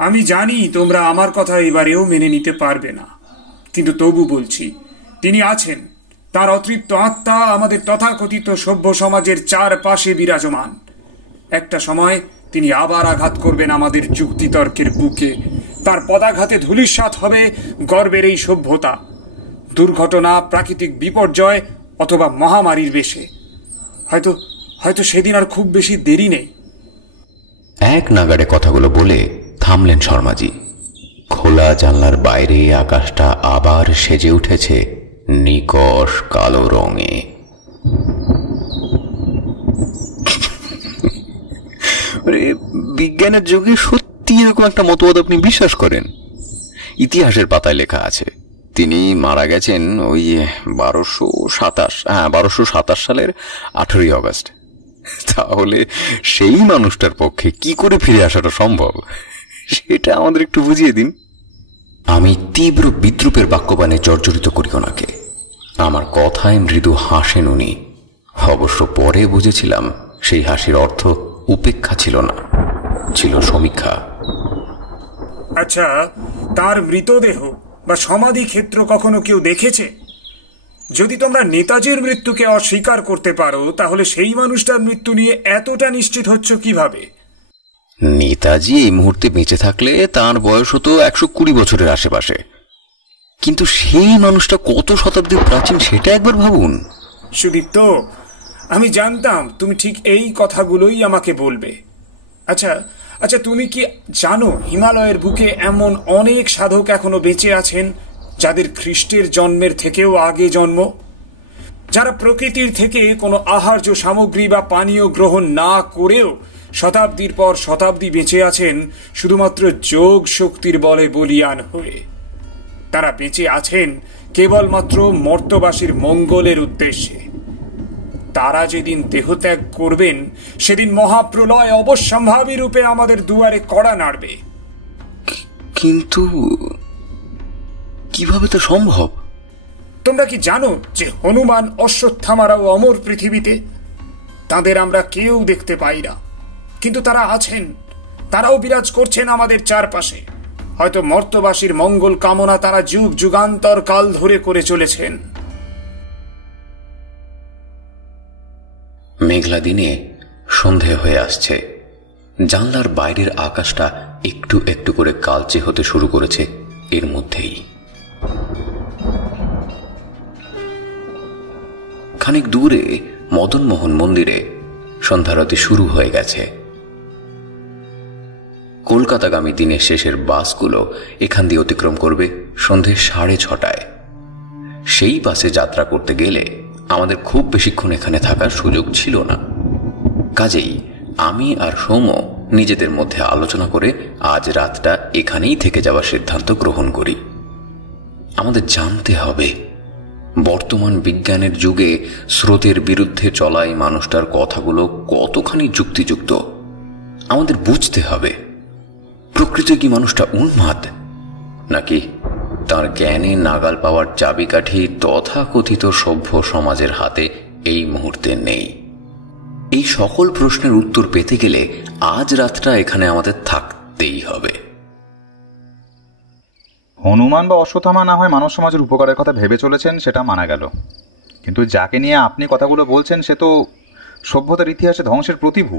আমি জানি তোমরা আমার কথা এবারেও মেনে নিতে পারবে না, কিন্তু তবু বলছি, তিনি আছেন। তার অতৃপ্ত আত্মা আমাদের তথাকথিত সভ্য সমাজের চারপাশে বিরাজমান। একটা সময় তিনি আবার আঘাত করবেন আমাদের যুক্তিতর্কের বুকে। তার পদাঘাতে ধূলিসাৎ হবে গর্বের এই সভ্যতা। দুর্ঘটনা, প্রাকৃতিক বিপর্যয় অথবা মহামারীর বেশে হয়তো সেদিন আর খুব বেশি দেরি নেই। এক নাগাড়ে কথাগুলো বলে থামলেন শর্মাজি। খোলা জানলার বাইরে আকাশটা আবার সেজে উঠেছে নিকষ কালো রঙে। বিজ্ঞানের যুগে সত্যি এরকম একটা মতবাদ আপনি বিশ্বাস করেন? ইতিহাসের পাতায় লেখা আছে তিনি মারা গেছেন ওই 1227 সালের 18ই অগস্ট। তাহলে সেই মানুষটার পক্ষে কি করে ফিরে আসাটা সম্ভব সেটা আমাদের একটু বুঝিয়ে দিন। আমি তীব্র বিদ্রুপের বাক্যবাণে জর্জরিত করি ওনাকে। আমার কথায় মৃদু হাসেন উনি। অবশ্য পরে বুঝেছিলাম সেই হাসির অর্থ উপেক্ষা ছিল না, ছিল সমীক্ষা। আচ্ছা, তার মৃতদেহ বা সমাধি ক্ষেত্র কখনো কেউ দেখেছে? যদি তোমরা নেতাজির মৃত্যুকে অস্বীকার করতে পারো, তাহলে সেই মানুষটার মৃত্যু নিয়ে এতটা নিশ্চিত হচ্ছ কিভাবে? নেতাজি এই মুহূর্তে বেঁচে থাকলে তার বয়স হতো 120 বছরের আশেপাশে, কিন্তু সেই মানুষটা কত শতাব্দী প্রাচীন সেটা একবার ভাবুন। সুদীপ্ত, আমি জানতাম তুমি ঠিক এই কথাগুলোই আমাকে বলবে। আচ্ছা, তুমি কি জানো হিমালয়ের বুকে এমন অনেক সাধক এখনো বেঁচে আছেন যাদের খ্রিস্টের জন্মের থেকেও আগে জন্ম, যারা প্রকৃতির থেকে কোনো আহার্য সামগ্রী বা পানীয় গ্রহণ না করেও শতাব্দীর পর শতাব্দী বেঁচে আছেন শুধুমাত্র যোগ শক্তির বলে বলীয়ান হয়ে। তারা বেঁচে আছেন কেবলমাত্র মর্ত্যবাসীর মঙ্গলের উদ্দেশ্যে। তারা যেদিন দেহত্যাগ করবেন সেদিন মহাপ্রলয় অবশ্যম্ভাবী রূপে আমাদের দুয়ারে কড়া নাড়বে। কিন্তু কিভাবে তা সম্ভব? তোমরা কি জানো যে হনুমান, অশ্বত্থামারাও অমর পৃথিবীতে? তাদের আমরা কেউ দেখতে পাই না, কিন্তু তারা আছেন। তারাও বিরাজ করছেন আমাদের চারপাশে। হয়তো মর্ত্যবাসীর মঙ্গল কামনা তারা যুগ যুগান্তর কাল ধরে করে চলেছেন। মেঘলা দিনে সন্ধে হয়ে আসছে। জানলার বাইরের আকাশটা একটু একটু করে কালচে হতে শুরু করেছে এর মধ্যেই। খানিক দূরে মদনমোহন মন্দিরে সন্ধ্যারতি শুরু হয়ে গেছে। কলকাতাগামী দিনের শেষের বাসগুলো এখান দিয়ে অতিক্রম করবে সন্ধে 6:30টায়। সেই বাসে যাত্রা করতে গেলে আমাদের খুব বেশিক্ষণ এখানে থাকার সুযোগ ছিল না। কাজেই আমি আর সৌম নিজেদের মধ্যে আলোচনা করে আজ রাতটা এখানেই থেকে যাওয়ার সিদ্ধান্ত গ্রহণ করি। আমাদের জানতে হবে বর্তমান বিজ্ঞানের যুগে স্রোতের বিরুদ্ধে চলা এই মানুষটার কথাগুলো কতখানি যুক্তিযুক্ত। আমাদের বুঝতে হবে প্রকৃতি কি মানুষটা উন্মাদ, নাকি তার জ্ঞানে নাগাল পাওয়ার চাবিকাঠি তথাকথিত সভ্য সমাজের হাতে এই মুহূর্তে নেই। এই সকল প্রশ্নের উত্তর পেতে গেলে আজ রাতটা এখানে আমাদের থাকতেই হবে। হনুমান বা অশ্বত্থামা না হয় মানব সমাজের উপকারের কথা ভেবে চলেছেন, সেটা মানা গেল, কিন্তু যাকে নিয়ে আপনি কথাগুলো বলছেন সে তো সভ্যতার ইতিহাসে ধ্বংসের প্রতিভূ।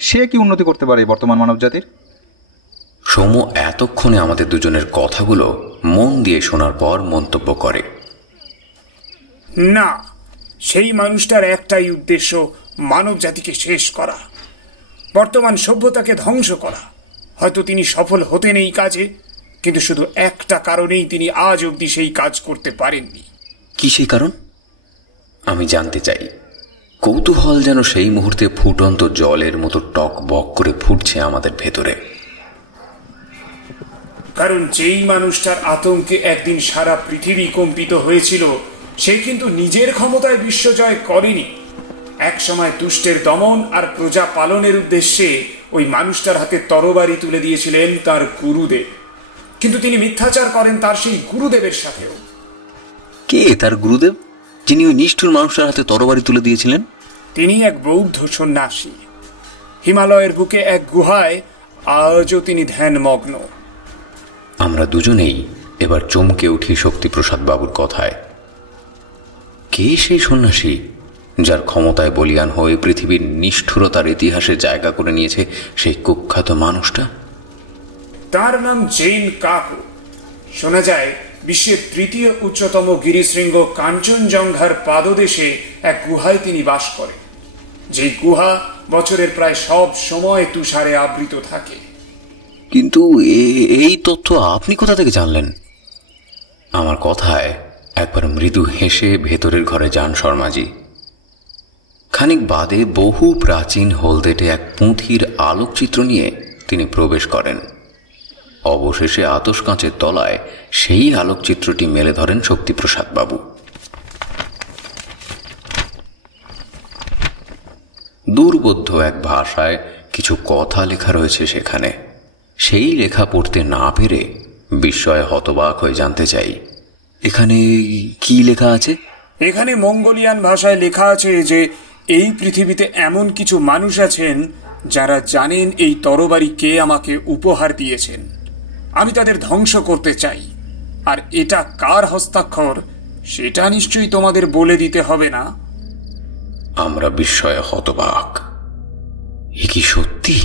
সে কি উন্নতি করতে পারে বর্তমান মানব জাতির? সৌম এতক্ষণে আমাদের দুজনের কথাগুলো মন দিয়ে শোনার পর মন্তব্য করে, না, সেই মানুষটার একটাই উদ্দেশ্য মানব জাতিকে শেষ করা, বর্তমান সভ্যতাকে ধ্বংস করা। হয়তো তিনি সফল হতেন এই কাজে, কিন্তু শুধু একটা কারণেই তিনি আজ অবধি সেই কাজ করতে পারেননি। কি সেই কারণ? আমি জানতে চাই। কৌতূহল যেন সেই মুহূর্তে ফুটন্ত জলের মতো টক বক করে ফুটছে আমাদের ভেতরে। কারণ যেই মানুষটার আতঙ্কে একদিন সারা পৃথিবী কম্পিত হয়েছিল, সে কিন্তু নিজের ক্ষমতায় বিশ্বজয় করেনি। একসময় দুষ্টের দমন আর প্রজা পালনের উদ্দেশ্যে ওই মানুষটার হাতে তরবারি তুলে দিয়েছিলেন তার গুরুদেব, কিন্তু তিনি মিথ্যাচার করেন তার সেই গুরুদেবের সাথেও। কে তার গুরুদেব, যিনি ওই নিষ্ঠুর মানুষটার হাতে তরবারি তুলে দিয়েছিলেন? তিনি এক বৌদ্ধ সন্ন্যাসী। হিমালয়ের বুকে এক গুহায় আজও তিনি ধ্যানমগ্ন। আমরা দুজনেই এবার চমকে উঠি শক্তিপ্রসাদ বাবুর কথায়। কে সেই সন্ন্যাসী যার ক্ষমতায় বলীয়ান হয়ে পৃথিবীর নিষ্ঠুরতার ইতিহাসে জায়গা করে নিয়েছে সেই কুখ্যাত মানুষটা? তার নাম জৈন কাকু। শোনা যায় বিশ্বের তৃতীয় উচ্চতম গিরিশৃঙ্গ কাঞ্চনজঙ্ঘার পাদদেশে এক গুহায় তিনি বাস করেন, যে গুহা বছরের প্রায় সব সময় তুষারে আবৃত থাকে। কিন্তু এই তথ্য আপনি কোথা থেকে জানলেন? আমার কথায় একবার মৃদু হেসে ভেতরের ঘরে যান শর্মাজি। খানিক বাদে বহু প্রাচীন হলদেটে এক পুঁথির আলোকচিত্র নিয়ে তিনি প্রবেশ করেন। অবশেষে আতশ কাঁচের তলায় সেই আলোকচিত্রটি মেলে ধরেন শক্তিপ্রসাদ বাবু। দুর্বোধ্য এক ভাষায় কিছু কথা লেখা রয়েছে সেখানে। সেই লেখা পড়তে না পেরে বিস্ময়ে হতবাক হয়ে জানতে চাই, এখানে কি লেখা আছে? এখানে মঙ্গোলিয়ান ভাষায় লেখা আছে যে এই পৃথিবীতে এমন কিছু মানুষ আছেন যারা জানেন এই তরবারি কে আমাকে উপহার দিয়েছেন। আমি তাদের ধ্বংস করতে চাই, আর এটা কার হস্তাক্ষর সেটা নিশ্চয়ই তোমাদের বলে দিতে হবে না। আমরা বিস্ময়ে হতবাক। এ কি সত্যি?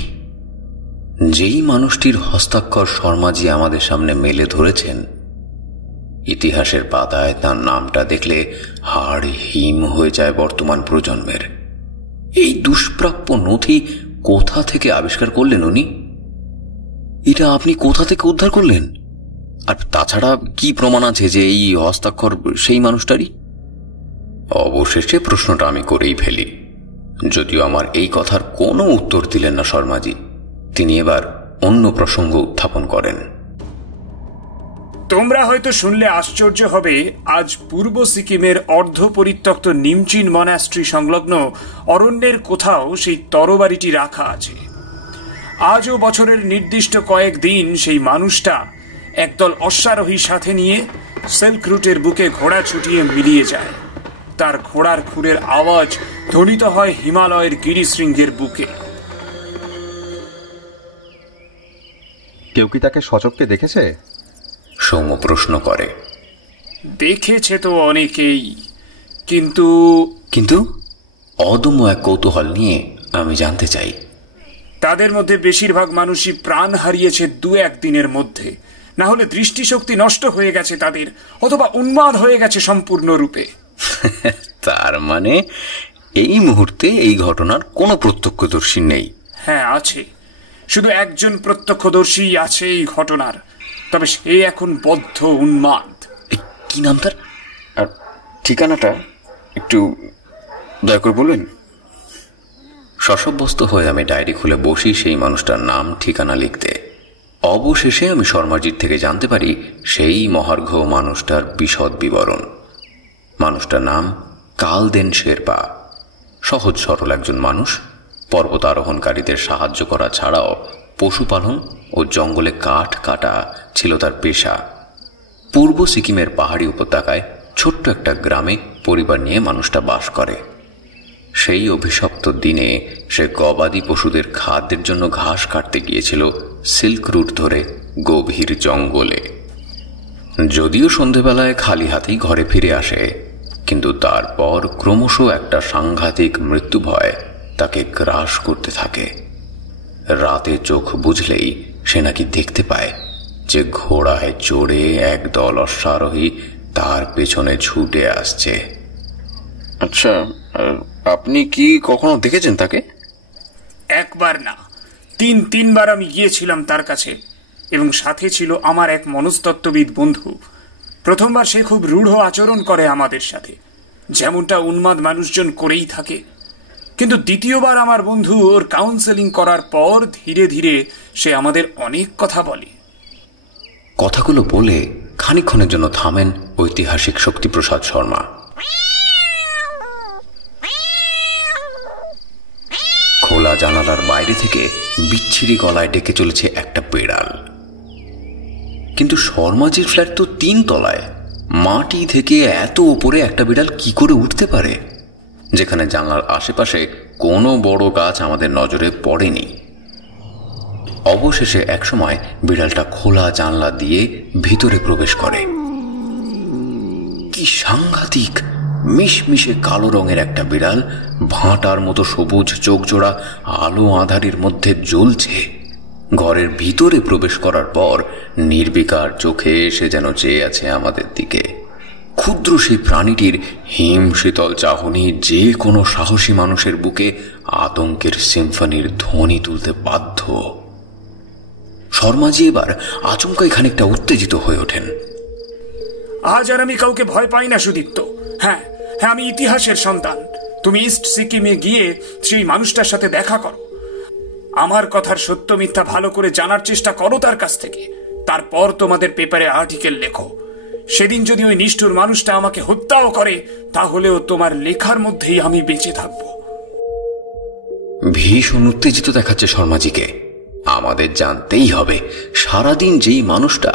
যেই মানুষটির হস্তাক্ষর শর্মাজি আমাদের সামনে মেলে ধরেছেন, ইতিহাসের পাতায় তার নামটা দেখলে হাড় হিম হয়ে যায় বর্তমান প্রজন্মের। এই দুষ্প্রাপ্য নথি কোথা থেকে আবিষ্কার করলেন উনি? এটা আপনি কোথা থেকে উদ্ধার করলেন? আর তাছাড়া কি প্রমাণ আছে যে এই হস্তাক্ষর সেই মানুষটারই? অবশেষে প্রশ্নটা আমি করেই ফেলি, যদিও আমার এই কথার কোনো উত্তর দিলেন না শর্মাজি। তিনি এবার অন্য প্রসঙ্গ উত্থাপন করেন। তোমরা হয়তো শুনলে আশ্চর্য হবে, আজ পূর্ব সিকিমের অর্ধ পরিত্যক্ত নিমচিন মনাস্ট্রি সংলগ্ন অরণ্যের কোথাও সেই তরবারিটি রাখা আছে। আজও বছরের নির্দিষ্ট কয়েকদিন সেই মানুষটা একদল অশ্বারোহী সাথে নিয়ে সিল্ক রুটের বুকে ঘোড়া ছুটিয়ে মিলিয়ে যায়। তার ঘোড়ার খুরের আওয়াজ ধ্বনিত হয় হিমালয়ের গিরিশৃঙ্গের বুকে। কেউ কি তাকে সচক্ষে দেখেছে? সৌম্য প্রশ্ন করে। দেখেছে তো অনেকেই, কিন্তু কিন্তু অদম্য এক কৌতূহল নিয়ে আমি জানতে চাই। তাদের মধ্যে বেশিরভাগ মানুষই প্রাণ হারিয়েছে 2-1 দিনের মধ্যে, না হলে দৃষ্টিশক্তি নষ্ট হয়ে গেছে তাদের, অথবা উন্মাদ হয়ে গেছে সম্পূর্ণরূপে। তার মানে এই মুহূর্তে এই ঘটনার কোনো প্রত্যক্ষদর্শী নেই? হ্যাঁ আছে, শুধু একজন প্রত্যক্ষদর্শী আছে এই ঘটনার, তবে সে এখন বদ্ধ উন্মাদ। কি নাম তার? আর ঠিকানাটা একটু দয়া করে বলবেন? শশব্যস্ত হয়ে আমি ডায়েরি খুলে বসি সেই মানুষটার নাম ঠিকানা লিখতে। অবশেষে আমি শর্মাজির থেকে জানতে পারি সেই মহার্ঘ মানুষটার বিশদ বিবরণ। মানুষটার নাম কালদেন শেরপা। সহজ সরল একজন মানুষ। পর্বত আরোহণকারীদের সাহায্য করা ছাড়াও পশুপালন ও জঙ্গলে কাঠ কাটা ছিল তার পেশা। পূর্ব সিকিমের পাহাড়ি উপত্যকায় ছোট্ট একটা গ্রামে পরিবার নিয়ে মানুষটা বাস করে। সেই অভিশপ্ত দিনে সে গবাদি পশুদের খাদ্যের জন্য ঘাস কাটতে গিয়েছিল সিল্ক রুট ধরে গভীর জঙ্গলে। যদিও সন্ধেবেলায় খালি হাতেই ঘরে ফিরে আসে, কিন্তু তারপর ক্রমশ একটা সাংঘাতিক মৃত্যু ভয় তাকে গ্রাস করতে থাকে। রাতে চোখ বুঝলেই সে নাকি দেখতে পায় যে ঘোড়ায় চড়ে একদল অশ্বারোহী তার পেছনে ছুটে আসছে। আচ্ছা, আপনি কি কখনো দেখেছেন তাকে? একবার না, 3-3বার আমি গিয়েছিলাম তার কাছে, এবং সাথে ছিল আমার এক মনস্তত্ত্ববিদ বন্ধু। প্রথমবার সে খুব রূঢ় আচরণ করে আমাদের সাথে, যেমনটা উন্মাদ মানুষজন করেই থাকে। কিন্তু দ্বিতীয়বার আমার বন্ধু ওর কাউন্সেলিং করার পর ধীরে ধীরে সে আমাদের অনেক কথা বলে। কথাগুলো বলে খানিকক্ষণের জন্য থামেন ঐতিহাসিক শক্তিপ্রসাদ শর্মা। খোলা জানালার বাইরে থেকে বিচ্ছিরি গলায় ডেকে চলেছে একটা বেড়াল। কিন্তু শর্মাজির ফ্ল্যাট তো 3 তলায়। মাটি থেকে এত উপরে একটা বিড়াল কি করে উঠতে পারে, যেখানে জানলার আশেপাশে কোনো বড় গাছ আমাদের নজরে পড়েনি? অবশেষে একসময় বিড়ালটা খোলা জানলা দিয়ে ভিতরে প্রবেশ করে। কি সাংঘাতিক মিশমিশে কালো রঙের একটা বিড়াল, ভাঁটার মতো সবুজ চোখ জোড়া আলো আঁধারির মধ্যে জ্বলছে। ঘরের ভিতরে প্রবেশ করার পর নির্বিকার চোখে সে যেন চেয়ে আছে আমাদের দিকে। ক্ষুদ্র সেই প্রাণীটির হিম শীতল চাহনি যে কোনো সাহসী মানুষের বুকে আতঙ্কের সিম্ফনির ধ্বনি তুলতে বাধ্য। শর্মাজি এবার আচমকাই খানিকটা উত্তেজিত হয়ে ওঠেন। আজ আর আমি কাউকে ভয় পাই না সুদীপ্ত। হ্যাঁ, আমি ইতিহাসের সন্তান, তুমি ইস্ট সিকিমে গিয়ে সেই মানুষটার সাথে দেখা করো, আমার কথার সত্য মিথ্যা ভালো করে জানার চেষ্টা করো তার কাছ থেকে, তারপর তোমাদের পেপারে আর্টিকেল লেখো। সেদিন যদি ওই নিষ্ঠুর মানুষটা আমাকে হত্যাও করে, তাহলেও তোমার লেখার মধ্যেই আমি বেঁচে থাকব। ভীষণ উত্তেজিত দেখাচ্ছে শর্মাজিকে। আমাদের জানতেই হবে সারাদিন যেই মানুষটা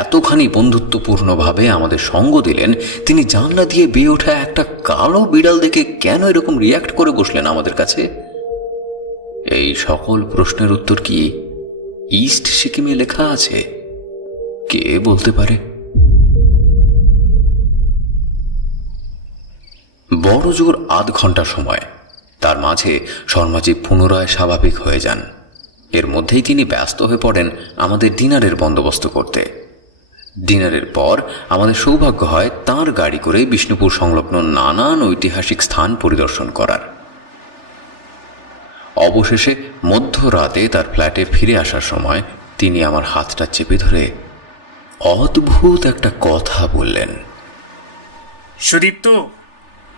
এতখানি বন্ধুত্বপূর্ণভাবে আমাদের সঙ্গ দিলেন, তিনি জানলা দিয়ে বেয়ে ওঠা একটা কালো বিড়াল দেখে কেন এরকম রিয়াক্ট করে বসলেন আমাদের কাছে। এই সকল প্রশ্নের উত্তর কি ইস্ট সিকিমে লেখা আছে? কে বলতে পারে? বড় জোর আধ ঘন্টা সময়, তার মাঝে শর্মাজি পুনরায় স্বাভাবিক হয়ে যান। এর মধ্যেই তিনি ব্যস্ত হয়ে পড়েন আমাদের ডিনারের বন্দোবস্ত করতে। ডিনারের পর আমাদের সৌভাগ্য হয় তাঁর গাড়ি করে বিষ্ণুপুর সংলগ্ন নানান ঐতিহাসিক স্থান পরিদর্শন করার। অবশেষে মধ্যরাতে তার ফ্ল্যাটে ফিরে আসার সময় তিনি আমার হাতটা চেপে ধরে অদ্ভুত একটা কথা বললেন। সুদীপ্ত,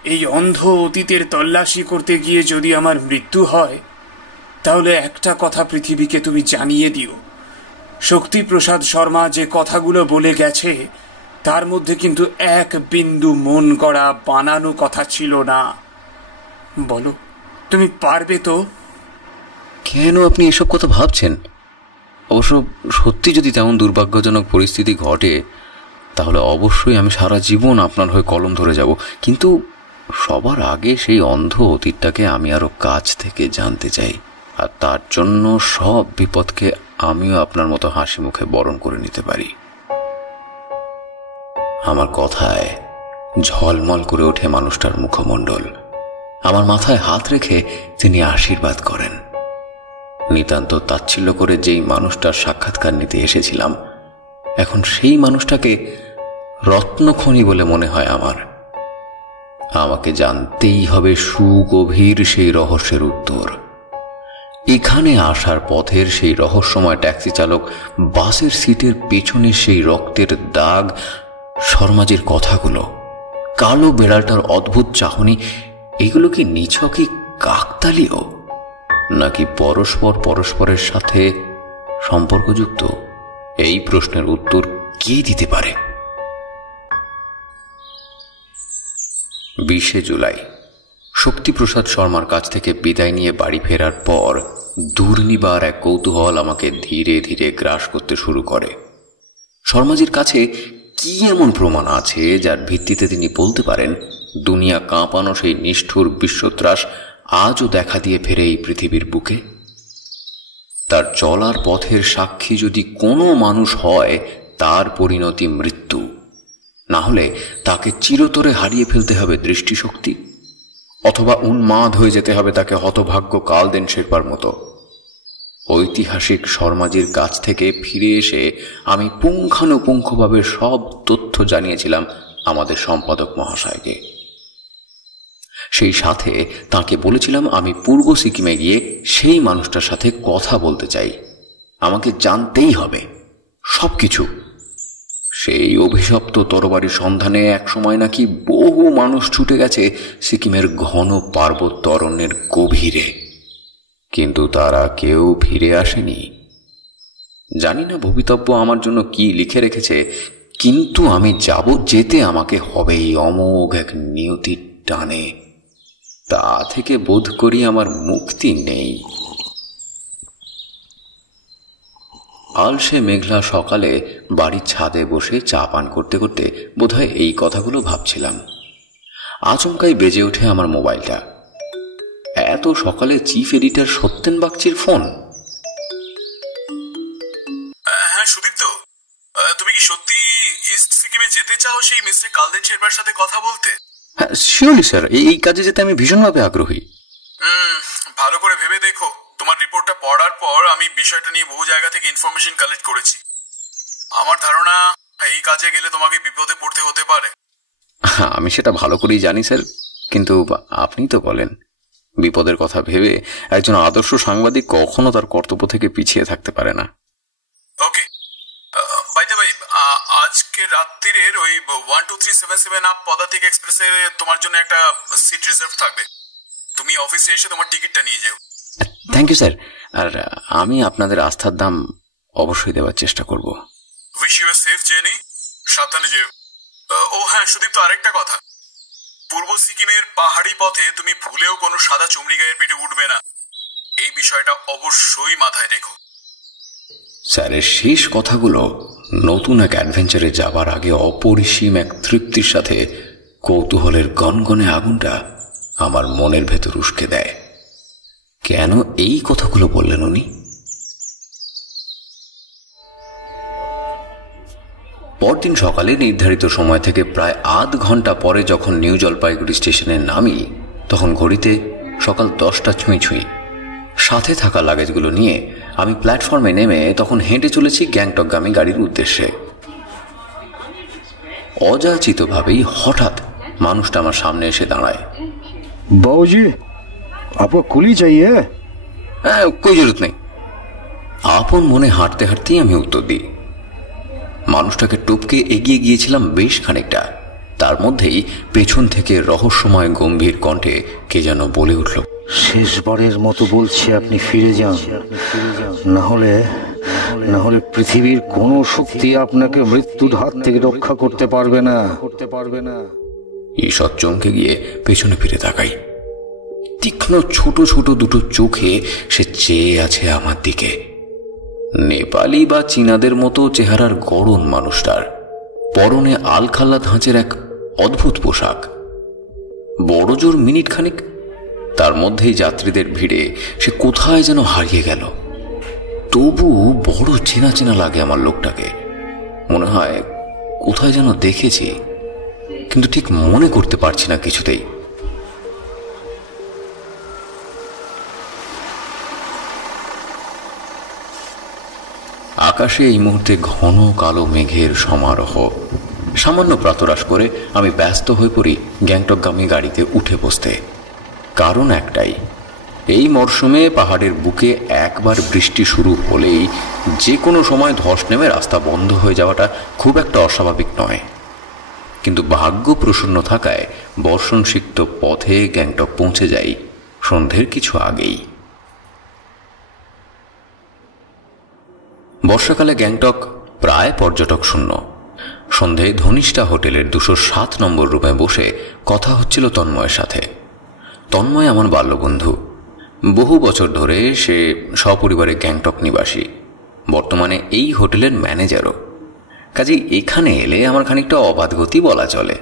এই অন্ধ অতীতের তল্লাশি করতে গিয়ে যদি আমার মৃত্যু হয়, তাহলে একটা কথা পৃথিবীকে তুমি জানিয়ে দিও, শক্তিপ্রসাদ শর্মা যে কথাগুলো বলে গেছে তার মধ্যে কিন্তু এক বিন্দু মন গড়া বানানো কথা ছিল না। বলো, তুমি পারবে তো? কেন আপনি এসব কথা ভাবছেন? অবশ্য সত্যি যদি তেমন দুর্ভাগ্যজনক পরিস্থিতি ঘটে, তাহলে অবশ্যই আমি সারা জীবন আপনার হয়ে কলম ধরে যাব। কিন্তু সবার আগে সেই অন্ধ অতীতটাকে আমি আরো কাছ থেকে জানতে চাই, আর তার জন্য সব বিপদকে আমিও আপনার মতো হাসি মুখে বরণ করে নিতে পারি। আমার কথায় ঝলমল করে ওঠে মানুষটার মুখমণ্ডল। আমার মাথায় হাত রেখে তিনি আশীর্বাদ করেন। নিতান্ত তাচ্ছিল্য করে যেই মানুষটার সাক্ষাৎকার নিতে এসেছিলাম, এখন সেই মানুষটাকে রত্নখনি বলে মনে হয় আমার। আমাকে জানতেই হবে সুগভীর সেই রহস্যের উত্তর। এখানে আসার পথের সেই রহস্যময় ট্যাক্সি চালক, বাসের সিটের পেছনে সেই রক্তের দাগ, শর্মাজির কথাগুলো, কালো বেড়ালটার অদ্ভুত চাহনি, এগুলো কি নিছকই কাকতালীয়, নাকি পরস্পরের সাথে সম্পর্কযুক্ত? এই প্রশ্নের উত্তর কে দিতে পারে? 20শে জুলাই শক্তিপ্রসাদ শর্মার কাছ থেকে বিদায় নিয়ে বাড়ি ফেরার পর দুর্নিবার এক কৌতূহল আমাকে ধীরে ধীরে গ্রাস করতে শুরু করে। শর্মাজির কাছে কি এমন প্রমাণ আছে যার ভিত্তিতে তিনি বলতে পারেন দুনিয়া কাঁপানো সেই নিষ্ঠুর বিশ্বত্রাস আজও দেখা দিয়ে ফেরে এই পৃথিবীর বুকে? তার চলার পথের সাক্ষী যদি কোনো মানুষ হয়, তার পরিণতি মৃত্যু, না হলে তাকে চিরতরে হারিয়ে ফেলতে হবে দৃষ্টিশক্তি, অথবা উন্মাদ হয়ে যেতে হবে তাকে হতভাগ্য কালদেন শেরপার মতো। ঐতিহাসিক শর্মাজির কাছ থেকে ফিরে এসে আমি পুঙ্খানুপুঙ্খভাবে সব তথ্য জানিয়েছিলাম আমাদের সম্পাদক মহাশয়কে। সেই সাথে তাকে বলেছিলাম আমি পূর্ব সিকিমে গিয়ে সেই মানুষটার সাথে কথা বলতে চাই, আমাকে জানতেই হবে সবকিছু। সেই অভিশপ্ত তরবারির সন্ধানে একসময় নাকি বহু মানুষ ছুটে গেছে সিকিমের ঘন পার্বত্য অরণ্যের গভীরে, কিন্তু তারা কেউ ফিরে আসেনি। জানি না ভবিতব্য আমার জন্য কি লিখে রেখেছে, কিন্তু আমি যাব, যেতে আমাকে হবে এই অমোঘ এক নিয়তির টানে। তা থেকে বোধ করি আমার মুক্তি নেই। আলসে মেঘলা সকালে বাড়ির ছাদে বসে চা পান করতে করতে বোধহয় এই কথাগুলো ভাবছিলাম। আচমকাই বেজে ওঠে আমার মোবাইলটা। এত সকালে চিফ এডিটর সত্যেন বাগচির ফোন। হ্যাঁ সুদীপ্ত, তুমি কি সত্যি ইস্ট সিকিমে যেতে চাও সেই মিস্টার কালদেন শেরপার সাথে কথা বলতে? হ্যাঁ শিওরলি স্যার, এই কাজে যেতে আমি ভীষণভাবে আগ্রহী। ভালো করে ভেবে দেখো। তোমার রিপোর্টটা পড়ার পর আমি বিষয়টা নিয়ে বহু জায়গা থেকে ইনফরমেশন কালেক্ট করেছি। আমার ধারণা এই কাজে গেলে তোমাকে বিপদে পড়তে হতে পারে। আমি সেটা ভালো করেই জানি স্যার, কিন্তু আপনি তো বলেন বিপদের কথা ভেবে একজন আদর্শ সাংবাদিক কখনো তার কর্তব্য থেকে পিছিয়ে থাকতে পারে না। ওকে, বাই দ্য ওয়ে, আজকে রাত্রির ওই 12377 আপ পদাতিক এক্সপ্রেসে তোমার জন্য একটা সিট রিজার্ভ থাকবে। তুমি অফিসে এসে তোমার টিকিটটা নিয়ে যাও। Thank you sir. আর আমি আপনাদের আস্থার দাম অবশ্যই দেওয়ার চেষ্টা করব। Wish you a safe journey, সাবধানে যেও। ও হ্যাঁ সুদীপ্ত, আরেকটা কথা, পূর্ব সিকিমের পাহাড়ি পথে তুমি ভুলেও কোনো সাদা চমড়ি গায়ের পিঠে উঠবে না, এই বিষয়টা অবশ্যই মাথায় রেখো। স্যারের শেষ কথাগুলো নতুন এক অ্যাডভেঞ্চারে যাবার আগে অপরিসীম এক তৃপ্তির সাথে কৌতূহলের গনগনে আগুনটা আমার মনের ভেতর উস্কে দেয়। কেন এই কথাগুলো বললেন উনি? পরদিন সকালে নির্ধারিত সময় থেকে প্রায় আধ ঘন্টা পরে যখন নিউ জলপাইগুড়ি স্টেশনে নামি, তখন ঘড়িতে সকাল 10টা ছুঁই ছুঁই। সাথে থাকা লাগেজগুলো নিয়ে আমি প্ল্যাটফর্মে নেমে তখন হেঁটে চলেছি গ্যাংটকগামী গাড়ির উদ্দেশ্যে। অযাচিতভাবেই হঠাৎ মানুষটা আমার সামনে এসে দাঁড়ায়। বাবুজি, আপনার কুলি চাইয়ে? হ্যাঁ, কোই জরুরত নেই। আপন মনে হাঁটতে হাঁটতেই আমি উত্তর দিই। মানুষটাকে টপকে এগিয়ে গিয়েছিলাম বেশ খানিকটা, তার মধ্যেই পেছন থেকে রহস্যময় গম্ভীর কণ্ঠে কে যেন বলে উঠল, শেষবারের মতো বলছি আপনি ফিরে যান, না হলে পৃথিবীর কোনো শক্তি আপনাকে মৃত্যুর হাত থেকে রক্ষা করতে পারবে না। ঈষৎ চমকে গিয়ে পেছনে ফিরে তাকাই। তীক্ষ্ণ ছোট ছোট দুটো চোখে সে চেয়ে আছে আমার দিকে। নেপালি বা চীনাদের মতো চেহারার গড়ন মানুষটার, পরনে আলখাল্লা ধাঁচের এক অদ্ভুত পোশাক। বড় জোর মিনিট খানিক, তার মধ্যেই যাত্রীদের ভিড়ে সে কোথায় যেন হারিয়ে গেল। তবু বড় চেনা চেনা লাগে আমার লোকটাকে। মনে হয় কোথায় যেন দেখেছি, কিন্তু ঠিক মনে করতে পারছি না কিছুতেই। আকাশে এই মুহূর্তে ঘন কালো মেঘের সমারোহ। সামান্য প্রাতরাশ করে আমি ব্যস্ত হয়ে পড়ি গ্যাংটকগামী গাড়িতে উঠে বসতে। কারণ একটাই, এই মরশুমে পাহাড়ের বুকে একবার বৃষ্টি শুরু হলেই যে কোনো সময় ধস নেমে রাস্তা বন্ধ হয়ে যাওয়াটা খুব একটা অস্বাভাবিক নয়। কিন্তু ভাগ্য প্রসন্ন থাকায় বর্ষণসিক্ত পথে গ্যাংটক পৌঁছে যাই সন্ধ্যের কিছু আগেই। বর্ষাকালে গ্যাংটক প্রায় পর্যটক শূন্য। সন্ধ্যায় ধনিষ্ঠা হোটেলের 207 নম্বর রুমে বসে কথা হচ্ছিল তন্ময়ের সাথে। তন্ময় আমার বাল্যবন্ধু। বহু বছর ধরে সে সপরিবারে গ্যাংটক নিবাসী, বর্তমানে এই হোটেলের ম্যানেজারও। কাজেই এখানে এলে আমার খানিকটা অবাধ গতি বলা চলে।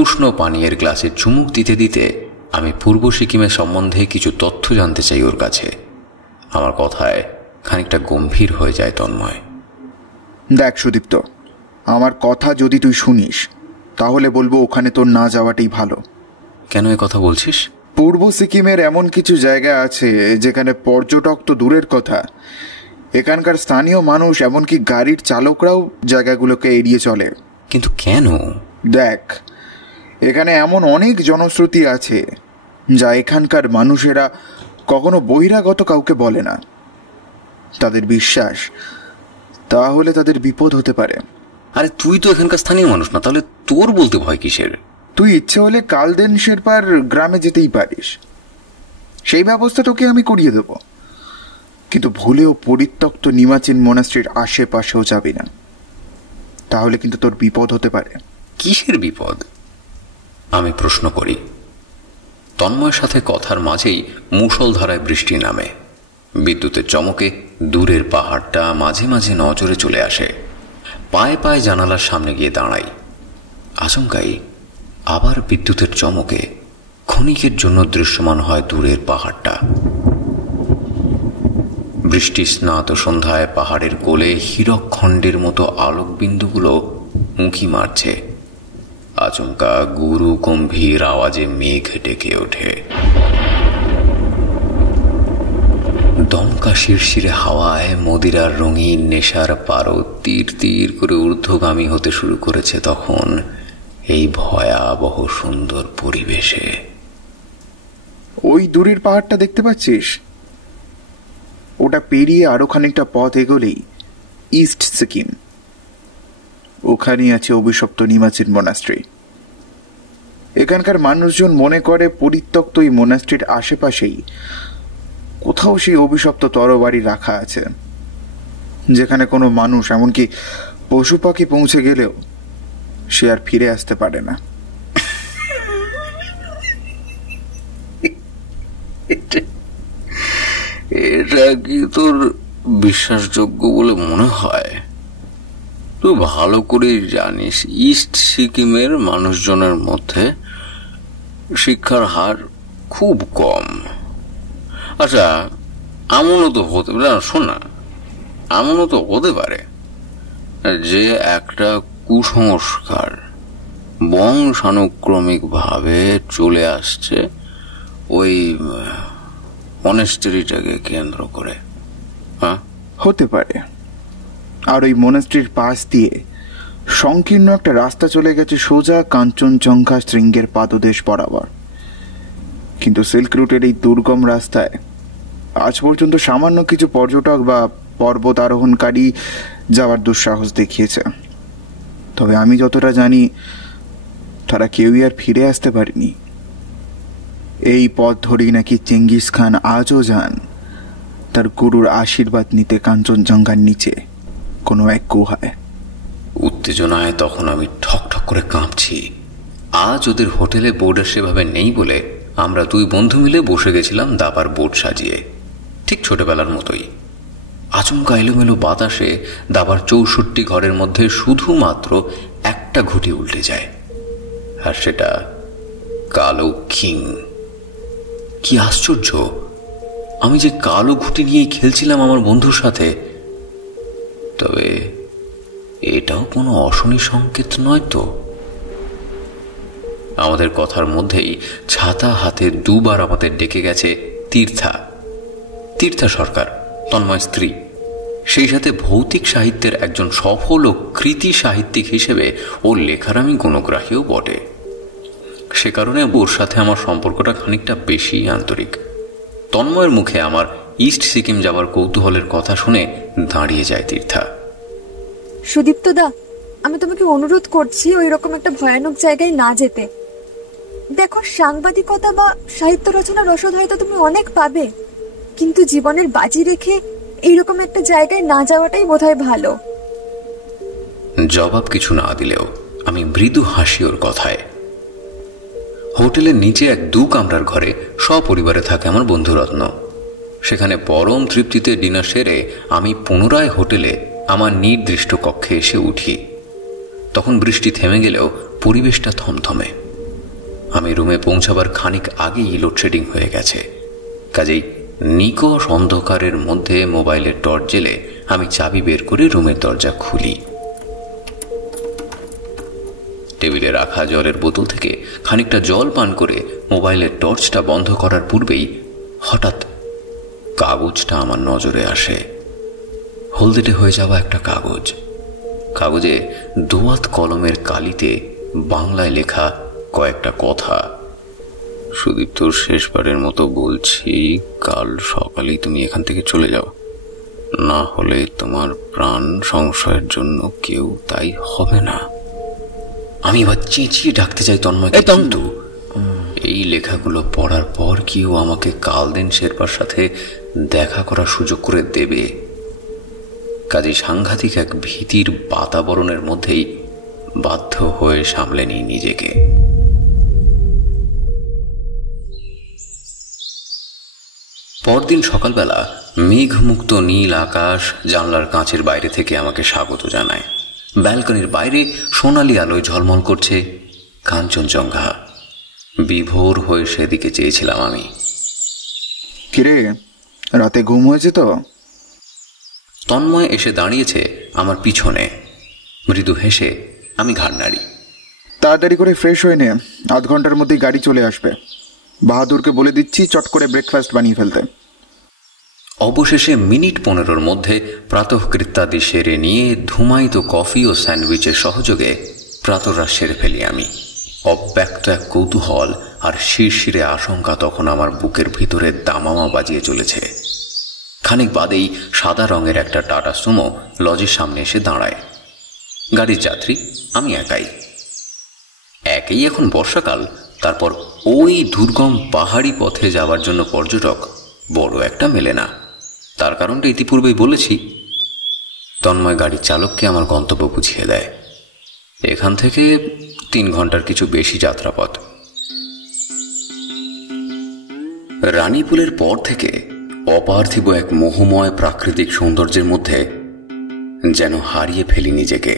উষ্ণ পানীয়ের গ্লাসে চুমুক দিতে দিতে আমি পূর্ব সিকিমের সম্বন্ধে কিছু তথ্য জানতে চাই ওর কাছে। আমার কথায় খানিকটা গম্ভীর হয়ে যায় তন্ময়। দেখ সুদীপ্ত, আমার কথা যদি তুই শুনিস তাহলে বলবো ওখানে তোর না যাওয়াটাই ভালো। কেন এ কথা বলছিস? পূর্ব সিকিমের এমন কিছু জায়গা আছে যেখানে পর্যটক তো দূরের কথা, এখানকার স্থানীয় মানুষ এমনকি গাড়ির চালকরাও জায়গাগুলোকে এড়িয়ে চলে। কিন্তু কেন? দেখ, এখানে এমন অনেক জনশ্রুতি আছে যা এখানকার মানুষেরা কখনো বহিরাগত কাউকে বলে না। তাদের বিশ্বাস তাহলে তাদের বিপদ হতে পারে। আরে তুই তো এখানকার স্থানীয় মানুষ না, তাহলে তোর বলতে ভয় কিসের? তুই ইচ্ছে হলে কালদেন শেরপার গ্রামে যেতেই পারিস, সেই ব্যবস্থা তোকে আমি করিয়ে দেব। কিন্তু ভুলেও পরিত্যক্ত নিমাচিন মনাস্ট্রির আশেপাশেও যাবি না, তাহলে কিন্তু তোর বিপদ হতে পারে। কিসের বিপদ? আমি প্রশ্ন করি। তন্ময়ের সাথে কথার মাঝেই মুষলধারায় বৃষ্টি নামে। বিদ্যুতের চমকে দূরের পাহাড়টা মাঝে মাঝে নজরে চলে আসে। পায়ে পায়ে জানালার সামনে গিয়ে দাঁড়াই। আচমকাই আবার বিদ্যুতের চমকে ক্ষণিকের জন্য দৃশ্যমান হয় দূরের পাহাড়টা। বৃষ্টি স্নাত সন্ধ্যায় পাহাড়ের কোলে হীরকখণ্ডের মতো আলোকবিন্দুগুলো উঁকি মারছে। আচমকা গুরু গম্ভীর আওয়াজে মেঘ ডেকে ওঠে। দমকা শিরশিরে হাওয়ায় মদিরার রঙিন নেশার পারদ তীর তীর করে ঊর্ধ্বগামী হতে শুরু করেছে তখন এই ভয়াবহ সুন্দর পরিবেশে। ওই দূরের পাহাড়টা দেখতে পাচ্ছিস? ওটা পেরিয়ে আরো খানিকটা পথ এগোলেই ইস্ট সিকিম। ওখানেই আছে অভিশপ্ত নিমাচিন মনাস্ট্রি। এখানকার মানুষজন মনে করে পরিত্যক্ত এই মোনাস্ট্রির আশেপাশেই কোথাও সেই অভিশপ্ত তরবারি রাখা আছে, যেখানে কোনো মানুষ, এমনকি পশু পাখি পৌঁছে গেলেও সে আর ফিরে আসতে পারে না। এটা কি তোর বিশ্বাসযোগ্য বলে মনে হয়? তুই ভালো করে জানিস ইস্ট সিকিমের মানুষজনের মধ্যে শিক্ষার হার খুব কম। আচ্ছা, এমনও তো হতে পারে, শোন না, এমনও তো হতে পারে যে একটা কুসংস্কার বংশানুক্রমিক ভাবে চলে আসছে ওই মনেস্ট্রিটাকে কেন্দ্র করে। হ্যাঁ, হতে পারে। আর ওই মনেস্ট্রির পাশ দিয়ে সংকীর্ণ একটা রাস্তা চলে গেছে সোজা কাঞ্চনজঙ্ঘা শৃঙ্গের পাদদেশ বরাবর। কিন্তু সিল্ক রুটের এই দুর্গম রাস্তায় আজ পর্যন্ত সামান্য কিছু পর্যটক বা পর্বত আরোহণকারী যাওয়ার দুঃসাহস দেখিয়েছে। তবে আমি যতটা জানি তারা কেউই আর ফিরে আসতে পারেনি। এই পথ ধরেই নাকি চেঙ্গিস খান আজও যান তার গুরুর আশীর্বাদ নিতে কাঞ্চনজঙ্ঘার নিচে কোনো এক গুহায়। উত্তেজনায় তখন আমি ঠক ঠক করে কাঁপছি। আজ ওদের হোটেলে বোর্ডার সেভাবে নেই বলে আমরা দুই বন্ধু মিলে বসে গেছিলাম দাবার বোর্ড সাজিয়ে, ঠিক ছোটবেলার মতোই। আচমকা এলোমেলো বাতাসে দাবার 64 ঘরের মধ্যে শুধুমাত্র একটা ঘুঁটি উল্টে যায়, আর সেটা কালো কিং। কি আশ্চর্য, আমি যে কালো ঘুঁটি নিয়ে খেলছিলাম আমার বন্ধুর সাথে। তবে এটাও কোনো অশনি সংকেত নয় তো? আমাদের কথার মধ্যেই ছাতা হাতে দুবার আমাদের ডেকে গেছে তীর্থা সরকার, তন্ময় স্ত্রী, সেই সাথে ভৌতিক সাহিত্যের একজন সফল ও কৃতি সাহিত্যিক হিসেবে ওর লেখার আমি গুণগ্রাহীও বটে। সে কারণে ওর সাথে আমার সম্পর্কটা খানিকটা বেশি আন্তরিক। তন্ময়ের মুখে আমার ইস্ট সিকিম যাবার কৌতূহলের কথা শুনে দাঁড়িয়ে যায় তীর্থা। সুদীপ্ত দা, আমি তোমাকে অনুরোধ করছি ওই রকম একটা ভয়ানক জায়গায় না যেতে। দেখো, সাংবাদিকতা বা সাহিত্য রচনার রসদ হয়তো তুমি অনেক পাবে, কিন্তু জীবনের বাজি রেখে এইরকম একটা জায়গায় না যাওয়াটাই বোধহয় ভালো। জবাব কিছু না দিলেও আমি মৃদু হাসি ওর কথায়। হোটেলের নিচে এক 2 কামরার ঘরে সপরিবারে থাকে আমার বন্ধুরত্ন। সেখানে পরম তৃপ্তিতে ডিনার সেরে আমি পুনরায় হোটেলে আমার নির্দিষ্ট কক্ষে এসে উঠি। তখন বৃষ্টি থেমে গেলেও পরিবেশটা থমথমে। আমি রুমে পৌঁছাবার খানিক আগেই লোডশেডিং হয়ে গেছে। কাজেই নিকষ অন্ধকারের মধ্যে মোবাইলের টর্চ জেলে আমি চাবি বের করে রুমের দরজা খুলি। টেবিলে রাখা জলের বোতল থেকে খানিকটা জল পান করে মোবাইলের টর্চটা বন্ধ করার পূর্বেই হঠাৎ কাগজটা আমার নজরে আসে। হলদেটে হয়ে যাওয়া একটা কাগজ। কাগজে দোয়াত কলমের কালিতে বাংলায় লেখা কয়েকটা কথা। সুদীপ্ত, শেষবারের মতো বলছি, কাল সকালেই তুমি এখান থেকে চলে যাও, না হলে তোমার প্রাণ সংশয়ের জন্য কেউ তাই হবে না। আমি এবার চেঁচিয়ে ডাকতে চাই তন্ময়, তন্তু। এই লেখাগুলো পড়ার পর কেউ আমাকে কালদেন শেরপার সাথে দেখা করার সুযোগ করে দেবে। কাজে সাংঘাতিক এক ভীতির বাতাবরণের মধ্যেই বাধ্য হয়ে সামলে নিই নিজেকে। পরদিন সকালবেলা মেঘমুক্ত নীল আকাশ জানলার কাঁচের বাইরে থেকে আমাকে স্বাগত জানায়। ব্যালকনির বাইরে সোনালি আলোয় ঝলমল করছে কাঞ্চনজঙ্ঘা। বিভোর হয়ে সেদিকে চেয়েছিলাম আমি। কিরে, রাতে ঘুম হয়েছে তো? তন্ময় এসে দাঁড়িয়েছে আমার পিছনে। মৃদু হেসে আমি ঘাড় নাড়ি। তাড়াতাড়ি করে ফ্রেশ হয়ে নে, 0.5 ঘন্টার মধ্যেই গাড়ি চলে আসবে। বাহাদুরকে বলে দিচ্ছি চট করে ব্রেকফাস্ট বানিয়ে ফেলতে। অবশেষে মিনিট 15 মধ্যে প্রাতঃকৃত্যাদি সেরে নিয়ে ধুমায়িত কফি ও স্যান্ডউইচের সহযোগে প্রাতরাশ সেরে ফেলি আমি। অব্যক্ত এক কৌতূহল আর শিরশিরে আশঙ্কা তখন আমার বুকের ভিতরে দামামা বাজিয়ে চলেছে। খানিক বাদেই সাদা রঙের একটা টাটা সুমো লজের সামনে এসে দাঁড়ায়। গাড়ির যাত্রী আমি একাই। এখন বর্ষাকাল, তারপর ওই দুর্গম পাহাড়ি পথে যাওয়ার জন্য পর্যটক বড় একটা মেলে না। তার কারণটা ইতিপূর্বেই বলেছি। তন্ময় গাড়ির চালককে আমার গন্তব্য বুঝিয়ে দেয়। এখান থেকে 3 ঘন্টার কিছু বেশি যাত্রাপথ। রানীপুলের পর থেকে অপার্থিব এক মোহময় প্রাকৃতিক সৌন্দর্যের মধ্যে যেন হারিয়ে ফেলি নিজেকে।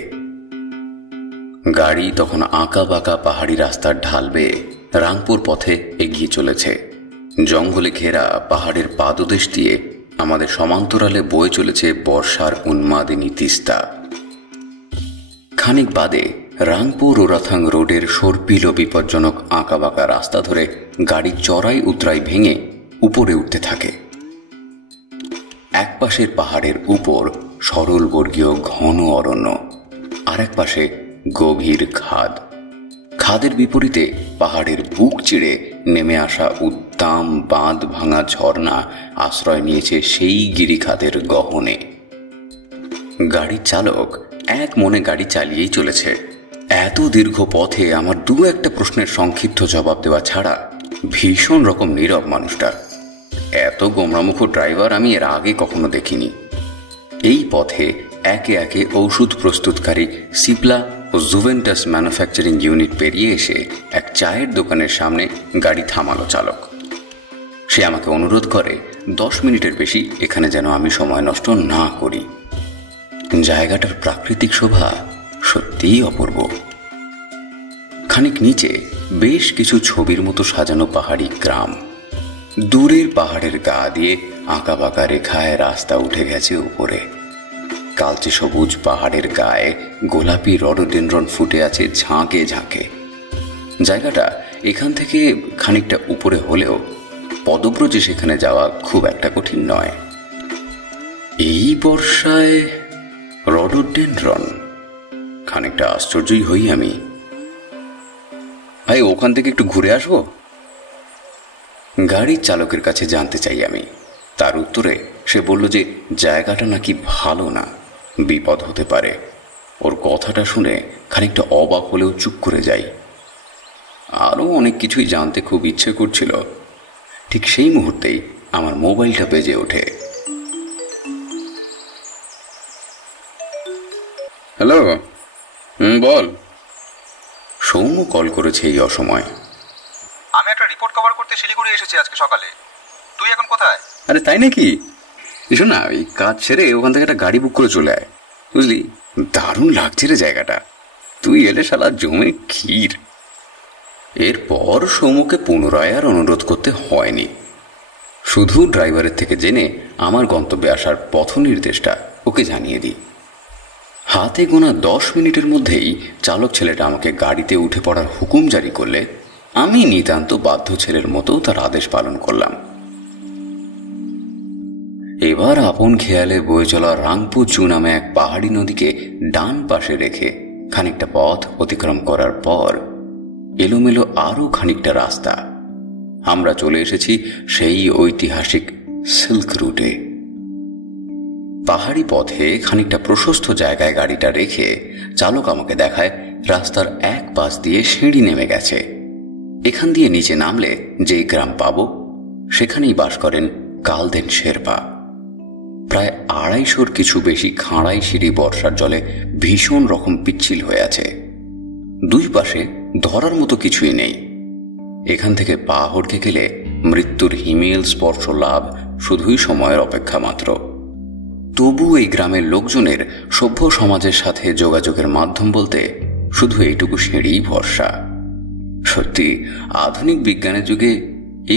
গাড়ি তখন আঁকা বাঁকা পাহাড়ি রাস্তার ঢাল বেয়ে রাংপুর পথে এগিয়ে চলেছে। জঙ্গলে ঘেরা পাহাড়ের পাদদেশ দিয়ে আমাদের সমান্তরালে বয়ে চলেছে বর্ষার উন্মাদিনী তিস্তা। খানিক বাদে রাংপুর ওরাথাং রোডের সর্পিল ও বিপজ্জনক আঁকা বাঁকা রাস্তা ধরে গাড়ি চড়াই উতরাই ভেঙে উপরে উঠতে থাকে। এক পাশের পাহাড়ের উপর সরল বর্গীয় ঘন অরণ্য, আর এক পাশে গভীর খাদ। খাদের বিপরীতে পাহাড়ের বুক চিড়ে নেমে আসা উদ্দাম বাঁধ ভাঙা ঝর্ণা আশ্রয় নিয়েছে সেই গিরিখাদের গহনে। গাড়ির চালক এক মনে গাড়ি চালিয়েই চলেছে। এত দীর্ঘ পথে আমার 2-1 প্রশ্নের সংক্ষিপ্ত জবাব দেওয়া ছাড়া ভীষণ রকম নীরব মানুষটা। এত গোমরামুখ ড্রাইভার আমি এর আগে কখনো দেখিনি। এই পথে একে একে ঔষধ প্রস্তুতকারী সিপলা ও জুভেন্টাস ম্যানুফ্যাকচারিং ইউনিট পেরিয়ে এসে এক চায়ের দোকানের সামনে গাড়ি থামালো চালক। সে আমাকে অনুরোধ করে 10 মিনিটের বেশি এখানে যেন আমি সময় নষ্ট না করি। জায়গাটার প্রাকৃতিক শোভা সত্যিই অপূর্ব। খানিক নিচে বেশ কিছু ছবির মতো সাজানো পাহাড়ি গ্রাম। দূরের পাহাড়ের গা দিয়ে আঁকা বাঁকা রেখায় রাস্তা উঠে গেছে উপরে। কালচে সবুজ পাহাড়ের গায়ে গোলাপি রডোডেনড্রন ফুটে আছে ঝাঁকে ঝাঁকে। জায়গাটা এখান থেকে খানিকটা উপরে হলেও পদব্রজে সেখানে যাওয়া খুব একটা কঠিন নয়। এই বর্ষায় রডোডেনড্রন, খানিকটা আশ্চর্যই হই আমি। ভাই, ওখান থেকে একটু ঘুরে আসবো? গাড়ির চালকের কাছে জানতে চাই আমি। তার উত্তরে সে বলল যে জায়গাটা নাকি ভালো না, বিপদ হতে পারে। ওর কথাটা শুনে খানিকটা অবাক হলেও চুপ করে যাই। আরও অনেক কিছুই জানতে খুব ইচ্ছে করছিল। ঠিক সেই মুহূর্তেই আমার মোবাইলটা বেজে ওঠে। হ্যালো, বল। সৌম্য কল করেছে এই অসময়। আমি একটা রিপোর্ট কভার করতে শিলিগুড়ি এসেছি আজকে সকালে। তুই এখন কোথায়? আরে তাই নাকি? এসো না, এই কাজ ছেড়ে ওখান থেকে একটা গাড়ি বুক করে চলে আয়। বুঝলি, দারুণ লাগছে রে জায়গাটা। তুই এলে শালা জমে ক্ষীর। এরপর সৌম্যকে পুনরায় আর অনুরোধ করতে হয়নি। শুধু ড্রাইভারের থেকে জেনে আমার গন্তব্যে আসার পথ নির্দেশটা ওকে জানিয়ে দিই। হাতে গোনা 10 মিনিটের মধ্যেই চালক ছেলেটা আমাকে গাড়িতে উঠে পড়ার হুকুম জারি করলে আমি নিতান্ত বাধ্য ছেলের মতো তার আদেশ পালন করলাম। এবার আপন খেয়ালে বয়ে চলা রাংপুচু নামে এক পাহাড়ি নদীকে ডান পাশে রেখে খানিকটা পথ অতিক্রম করার পর এলোমেলো আরো খানিকটা রাস্তা। আমরা চলে এসেছি সেই ঐতিহাসিক সিল্ক রুটে। পাহাড়ি পথে খানিকটা প্রশস্ত জায়গায় গাড়িটা রেখে চালক আমাকে দেখায় রাস্তার এক পাশ দিয়ে সিঁড়ি নেমে গেছে। এখান দিয়ে নিচে নামলে যে গ্রাম পাবো সেখানেই বাস করেন কালদেন শেরপা। প্রায় 250 কিছু বেশি খাঁড়াই সিঁড়ি বর্ষার জলে ভীষণ রকম পিচ্ছিল হয়ে আছে। দুই পাশে ধরার মতো কিছুই নেই। এখান থেকে পা হড়কে গেলে মৃত্যুর হিমেল স্পর্শ লাভ শুধুই সময়ের অপেক্ষা মাত্র। তবু এই গ্রামের লোকজনের সভ্য সমাজের সাথে যোগাযোগের মাধ্যম বলতে শুধু এইটুকু সিঁড়িই ভরসা। সত্যি আধুনিক বিজ্ঞানের যুগে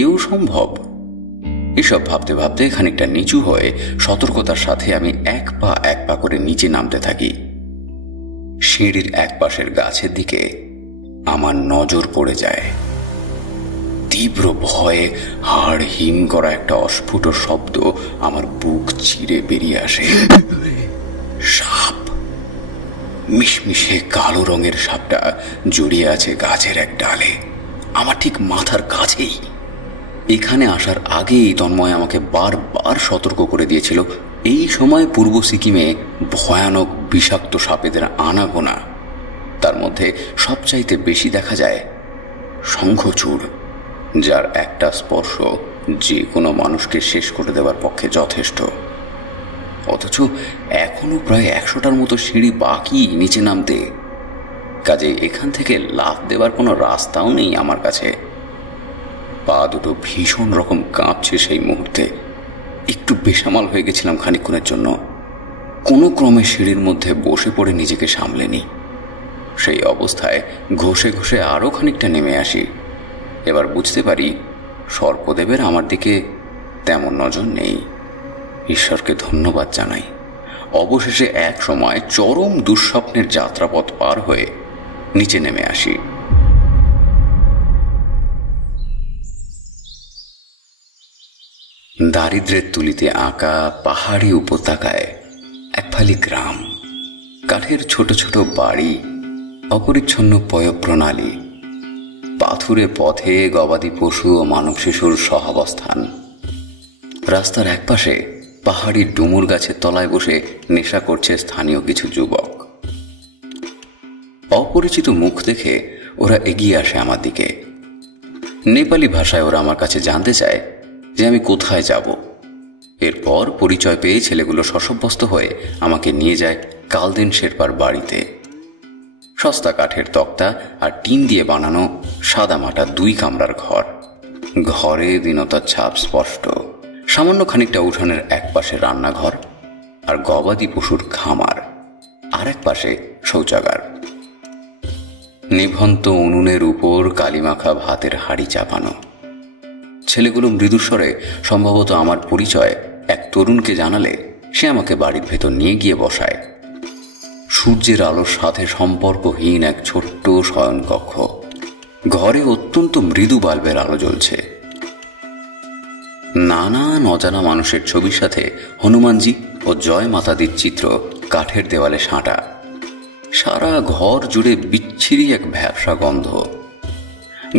এও সম্ভব? এসব ভাবতে ভাবতে খানিকটা নিচু হয়ে সতর্কতার সাথে আমি এক পা করে নিচে নামতে থাকি। সিঁড়ির এক পাশের গাছের দিকে আমার নজর পড়ে যায়। তীব্র ভয়ে হাড় হিম করা একটা অস্ফুট শব্দ আমার বুক চিরে বেরিয়ে আসে। সাপ! মিশমিশে কালো রঙের সাপটা জড়িয়ে আছে গাছের এক ডালে, আমার ঠিক মাথার কাছেই। এখানে আসার আগেই তন্ময় আমাকে বারবার সতর্ক করে দিয়েছিল এই সময় পূর্ব সিকিমে ভয়ানক বিষাক্ত সাপেদের আনাগোনা। তার মধ্যে সবচাইতে বেশি দেখা যায় শঙ্খচূড়, যার একটা স্পর্শ যে কোনো মানুষকে শেষ করে দেওয়ার পক্ষে যথেষ্ট। অথচ এখনো প্রায় 100টার মতো সিঁড়ি বাকি নিচে নামতে। কাজে এখান থেকে লাফ দেওয়ার কোনো রাস্তাও নেই আমার কাছে। পা দুটো ভীষণ রকম কাঁপছে সেই মুহূর্তে। একটু বেসামাল হয়ে গেছিলাম খানিকক্ষণের জন্য। কোনো ক্রমে সিঁড়ির মধ্যে বসে পড়ে নিজেকে সামলে নি। সেই অবস্থায় ঘষে ঘষে আরো খানিকটা নেমে আসি। এবার বুঝতে পারি সর্পদেবের আমার দিকে তেমন নজর নেই। ঈশ্বরকে ধন্যবাদ জানাই। অবশেষে এক সময় চরম দুঃস্বপ্নের যাত্রাপথ পার হয়ে নিচে নেমে আসি। দারিদ্রের তুলিতে আঁকা পাহাড়ি উপত্যকায় এক ফালি গ্রাম, কাঠের ছোট ছোট বাড়ি, অপরিচ্ছন্ন পয়ঃপ্রণালী, পাথুরে পথে গবাদি পশু ও মানব শিশুর সহাবস্থান। রাস্তার একপাশে পাহাড়ি ডুমুর গাছের তলায় বসে নেশা করছে স্থানীয় কিছু যুবক। অপরিচিত মুখ দেখে ওরা এগিয়ে আসে আমার দিকে। নেপালি ভাষায় ওরা আমার কাছে জানতে চায় যে আমি কোথায় যাব। এরপর পরিচয় পেয়ে ছেলেগুলো শশব্যস্ত হয়ে আমাকে নিয়ে যায় কালদেন শেরপার বাড়িতে। সস্তা কাঠের তক্তা আর টিন দিয়ে বানানো সাদামাটা 2 কামরার ঘর। ঘরে দীনতার ছাপ স্পষ্ট। সামান্য খানিকটা উঠানের এক পাশে রান্নাঘর আর গবাদি পশুর খামার, আর এক পাশে শৌচাগার। নিভন্ত উনুনের উপর কালিমাখা ভাতের হাঁড়ি চাপানো। ছেলেগুলো মৃদুস্বরে সম্ভবত আমার পরিচয় এক তরুণকে জানালে সে আমাকে বাড়ির ভেতর নিয়ে গিয়ে বসায়। সূর্যের আলোর সাথে সম্পর্কহীন এক ছোট্ট শয়নকক্ষ। ঘরে অত্যন্ত মৃদু বাল্বের আলো জ্বলছে। নানান অজানা মানুষের ছবির সাথে হনুমানজি ও জয় মাতাদির চিত্র কাঠের দেওয়ালে সাঁটা। সারা ঘর জুড়ে বিচ্ছিরি এক ভ্যাপসা গন্ধ।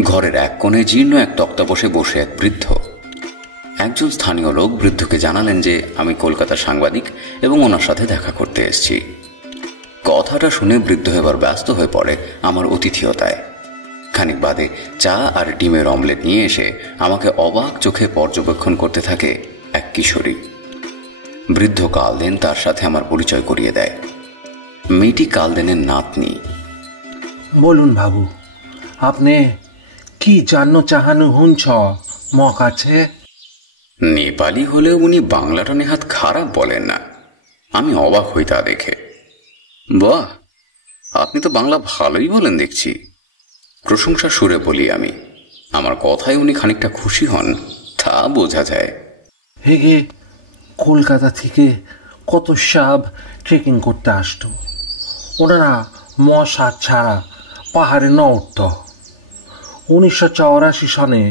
ঘরের এক কোণে জীর্ণ এক তক্তাপোষে বসে এক বৃদ্ধ। একজন স্থানীয় লোক বৃদ্ধকে জানালেন যে আমি কলকাতার সাংবাদিক এবং ওনার সাথে দেখা করতে এসেছি। কথাটা শুনে বৃদ্ধ এবার ব্যস্ত হয়ে পড়ে আমার অতিথিয়তায়। খানিক বাদে চা আর ডিমের অমলেট নিয়ে এসে আমাকে অবাক চোখে পর্যবেক্ষণ করতে থাকে এক কিশোরী। বৃদ্ধ কালদেন তার সাথে আমার পরিচয় করিয়ে দেয়। মেয়েটি কালদেনের নাতনি। বলুন বাবু, আপনি কি জানো চাহানু হুঁছ ম কাছে? নেপালি হলেও উনি বাংলাটা নেহাত খারাপ বলেন না। আমি অবাক হই তা দেখে। বাহ, আপনি তো বাংলা ভালোই বলেন দেখছি। প্রশংসা সুরে বলি আমি। আমার কথায় উনি খানিকটা খুশি হন তা বোঝা যায়। হেগে কলকাতা থেকে কত সাব ট্রেকিং করতে আসতো। ওনারা মশা ছাড়া পাহাড়ে ন উঠত। 1984 সনে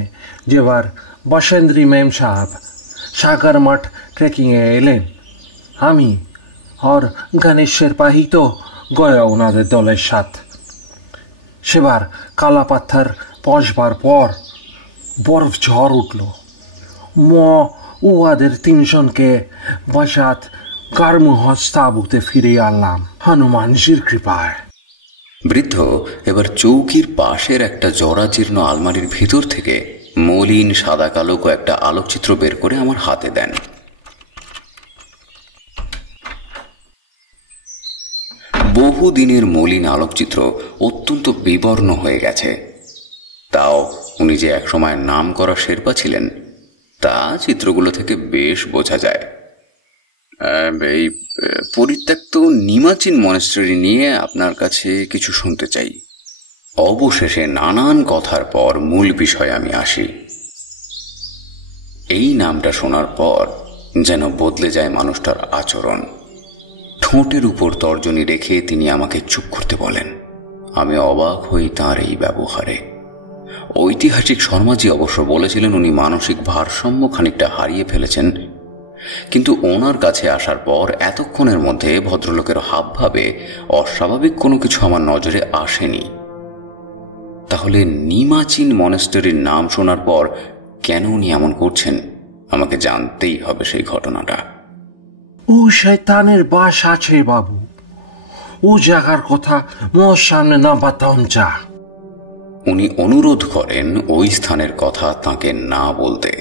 যেবার বসেন্দ্রী মেম সাহেব সাগরমঠ ট্রেকিংয়ে এলেন, আমি আর গণেশ শেরপাহি তো গয়া ওনাদের দলের সাথে। সেবার কালা পাথর পৌঁছবার পর বরফ ঝড় উঠল। উহাদের 3 জনকে বসাত গারমুহজ তাঁবুতে ফিরিয়ে আনলাম হনুমানজির কৃপায়। বৃদ্ধ এবার চৌকির পাশের একটা জরাজীর্ণ আলমারির ভিতর থেকে মলিন সাদা কালো কয়েকটা আলোকচিত্র বের করে আমার হাতে দেন। বহুদিনের মলিন আলোকচিত্র অত্যন্ত বিবর্ণ হয়ে গেছে। তাও উনি যে একসময় নাম করা শেরপা ছিলেন তা চিত্রগুলো থেকে বেশ বোঝা যায়। এই পরিত্যক্ত নিমাচিন মনেস্ট্রি নিয়ে আপনার কাছে কিছু শুনতে চাই। অবশেষে নানান কথার পর মূল বিষয়ে আমি আসি। এই নামটা শোনার পর যেন বদলে যায় মানুষটার আচরণ। ঠোঁটের উপর তর্জনী রেখে তিনি আমাকে চুপ করতে বলেন। আমি অবাক হই তাঁর এই ব্যবহারে। ঐতিহাসিক শর্মাজি অবশ্য বলেছিলেন উনি মানসিক ভারসাম্য খানিকটা হারিয়ে ফেলেছেন, কিন্তু ওনার কাছে আসার পর এতক্ষণের মধ্যে ভদ্রলোকের হাবভাবে অস্বাভাবিক কোনো কিছু আমার নজরে আসেনি। তাহলে নিমাচিন মনেস্টারির নাম শোনার পর কেন উনি এমন করছেন আমাকে জানতেই হবে সেই ঘটনাটা। ও শয়তানের বাস আছে বাবু, ও জায়গার কথা মোর সামনে না বাতাম যা। উনি অনুরোধ করেন ওই স্থানের কথা তাকে না বলতে।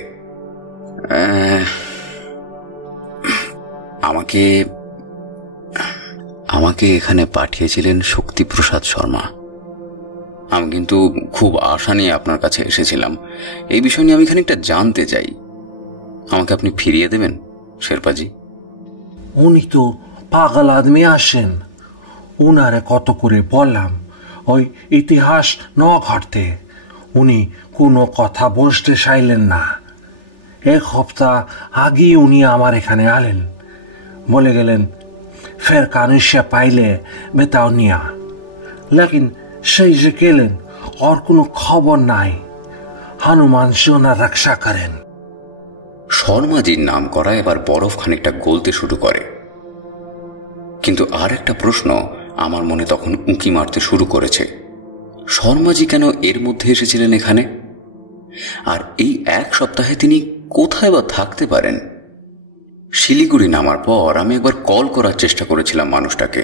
আমাকে এখানে পাঠিয়েছিলেন শক্তিপ্রসাদ শর্মা। আমি কিন্তু খুব আশা নিয়ে আপনার কাছে এসেছিলাম। এই বিষয় নিয়ে আমি খানিকটা জানতে চাই। আমাকে আপনি ফিরিয়ে দেবেন শেরপাজি? উনি তো পাগল আদমি আসেন। উনারে কত করে বললাম ওই ইতিহাস ন ঘটতে, উনি কোনো কথা বলতে চাইলেন না। এক সপ্তাহ আগেই উনি আমার এখানে আলেন, বলে গেলেন ফের কানুষ্যা পাইলে বেতাও নিয়া। লেকিন সেই যে গেলেন, ওর কোনো খবর নাই। হনুমান সে ওনার রক্ষা করেন। শর্মাজির নাম করা এবার বরফ খানিকটা গলতে শুরু করে। কিন্তু আর একটা প্রশ্ন আমার মনে তখন উঁকি মারতে শুরু করেছে। শর্মাজি কেন এর মধ্যে এসেছিলেন এখানে? আর এই এক সপ্তাহে তিনি কোথায় বা থাকতে পারেন? শিলিগুড়ি নামার পর আমি একবার কল করার চেষ্টা করেছিলাম মানুষটাকে,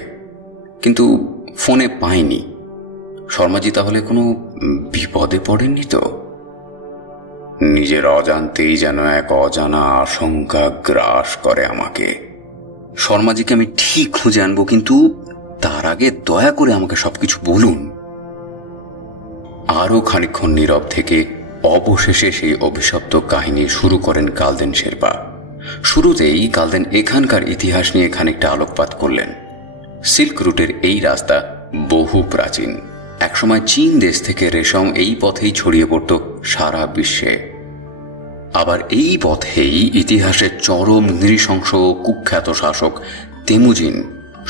কিন্তু ফোনে পাইনি। শর্মাজি তাহলে কোনো বিপদে পড়েননি তো? নিজের অজান্তেই যেন এক অজানা আশঙ্কা গ্রাস করে আমাকে। শর্মাজিকে আমি ঠিক খুঁজে আনবো, কিন্তু তার আগে দয়া করে আমাকে সবকিছু বলুন। আরো খানিকক্ষণ নীরব থেকে অবশেষে সেই অভিশপ্ত কাহিনী শুরু করেন কালদেন শেরপা। শুরুতেই কালদেন এখানকার ইতিহাস নিয়ে খানিকটা আলোকপাত করলেন। সিল্ক রুটের এই রাস্তা বহু প্রাচীন। একসময় চীন দেশ থেকে রেশম এই পথেই ছড়িয়ে পড়ত সারা বিশ্বে। আবার এই পথেই ইতিহাসের চরম নৃশংস ও কুখ্যাত শাসক তেমুজিন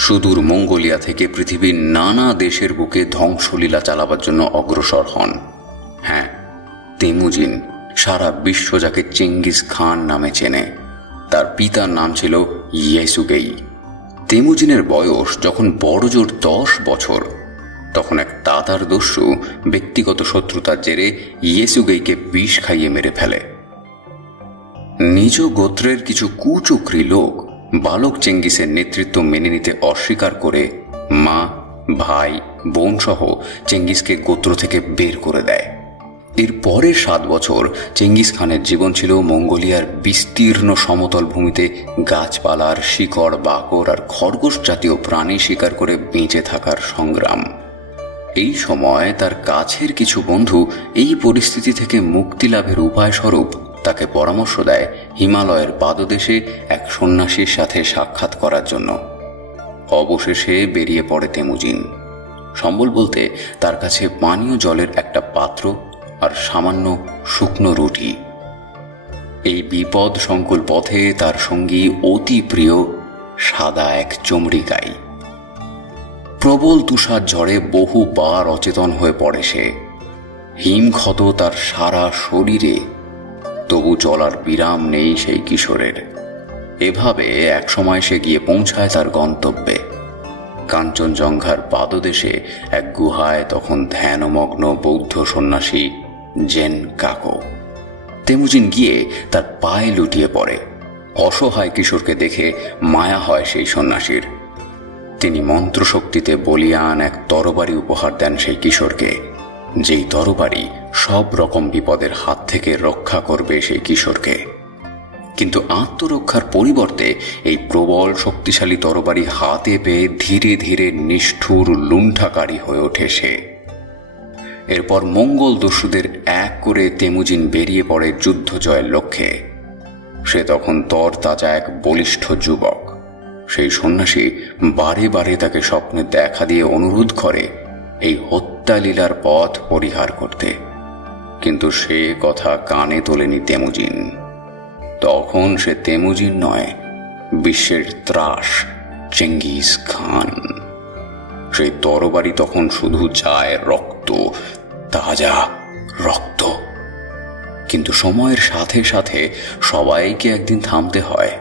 সুদূর মঙ্গোলিয়া থেকে পৃথিবীর নানা দেশের বুকে ধ্বংসলীলা চালাবার জন্য অগ্রসর হন। হ্যাঁ, তেমুজিন সারা বিশ্ব যাকে চেঙ্গিস খান নামে চেনে। তার পিতার নাম ছিল ইয়েসুগেই। তেমুজিনের বয়স যখন বড়জোর 10 বছর, তখন এক তাতার দস্যু ব্যক্তিগত শত্রুতার জেরে ইয়েসুগেইকে বিষ খাইয়ে মেরে ফেলে। নিজ গোত্রের কিছু কুচক্রী লোক বালক চেঙ্গিসের নেতৃত্ব মেনে নিতে অস্বীকার করে মা, ভাই, বোন সহ চেঙ্গিসকে গোত্র থেকে বের করে দেয়। এর পরের 7 বছর চেঙ্গিস খানের জীবন ছিল মঙ্গোলিয়ার বিস্তীর্ণ সমতল ভূমিতে গাছপালার শিকড়, বাকর আর খরগোশ জাতীয় প্রাণী শিকার করে বেঁচে থাকার সংগ্রাম। এই সময় তার কাছের কিছু বন্ধু এই পরিস্থিতি থেকে মুক্তি লাভের উপায় স্বরূপ তাকে পরামর্শ দেয় হিমালয়ের পাদদেশে এক সন্ন্যাসীর সাথে সাক্ষাৎ করার জন্য। অবশেষে বেরিয়ে পড়ে তেমুজিন। সম্বল বলতে তার কাছে পানীয় জলের একটা পাত্র আর সামান্য শুকনো রুটি। এই বিপদ সংকুল পথে তার সঙ্গী অতি প্রিয় সাদা এক চমড়ি গাই। প্রবল তুষার ঝড়ে বহুবার অচেতন হয়ে পড়ে সে। হিমক্ষত তার সারা শরীরে, তবু চলার বিরাম নেই সেই কিশোরের। এভাবে একসময় সে গিয়ে পৌঁছায় তার গন্তব্যে। কাঞ্চনজঙ্ঘার পাদদেশে এক গুহায় তখন ধ্যানমগ্ন বৌদ্ধ সন্ন্যাসী জেন কাকো। তেমুজিন গিয়ে তার পায়ে লুটিয়ে পড়ে। অসহায় কিশোরকে দেখে মায়া হয় সেই সন্ন্যাসীর। তিনি মন্ত্রশক্তিতে বলিয়ান এক তরবারি উপহার দেন সেই কিশোরকে, যেই তরবারি সব রকম বিপদের হাত থেকে রক্ষা করবে সেই কিশোরকে। কিন্তু আত্মরক্ষার পরিবর্তে এই প্রবল শক্তিশালী তরবারি হাতে পেয়ে ধীরে ধীরে নিষ্ঠুর লুণ্ঠাকারী হয়ে ওঠে সে। এরপর মঙ্গল দস্যুদের এক করে তেমুজিন বেরিয়ে পড়ে যুদ্ধ জয়ের লক্ষ্যে। সে তখন তরতাজা এক বলিষ্ঠ যুবক। সেই সন্ন্যাসী বারে বারে তাকে স্বপ্নে দেখা দিয়ে অনুরোধ করে এই হত্যালীলার পথ পরিহার করতে, কিন্তু সে কথা কানে তোলেনি তেমুজিন। তখন সে তেমুজিন নয়, বিশ্বের ত্রাস চেঙ্গিস খান। সেই তরবারি তখন শুধু চায় রক্ত, তাজা রক্ত। কিন্তু সময়ের সাথে সাথে সবাইকে একদিন থামতে হয়,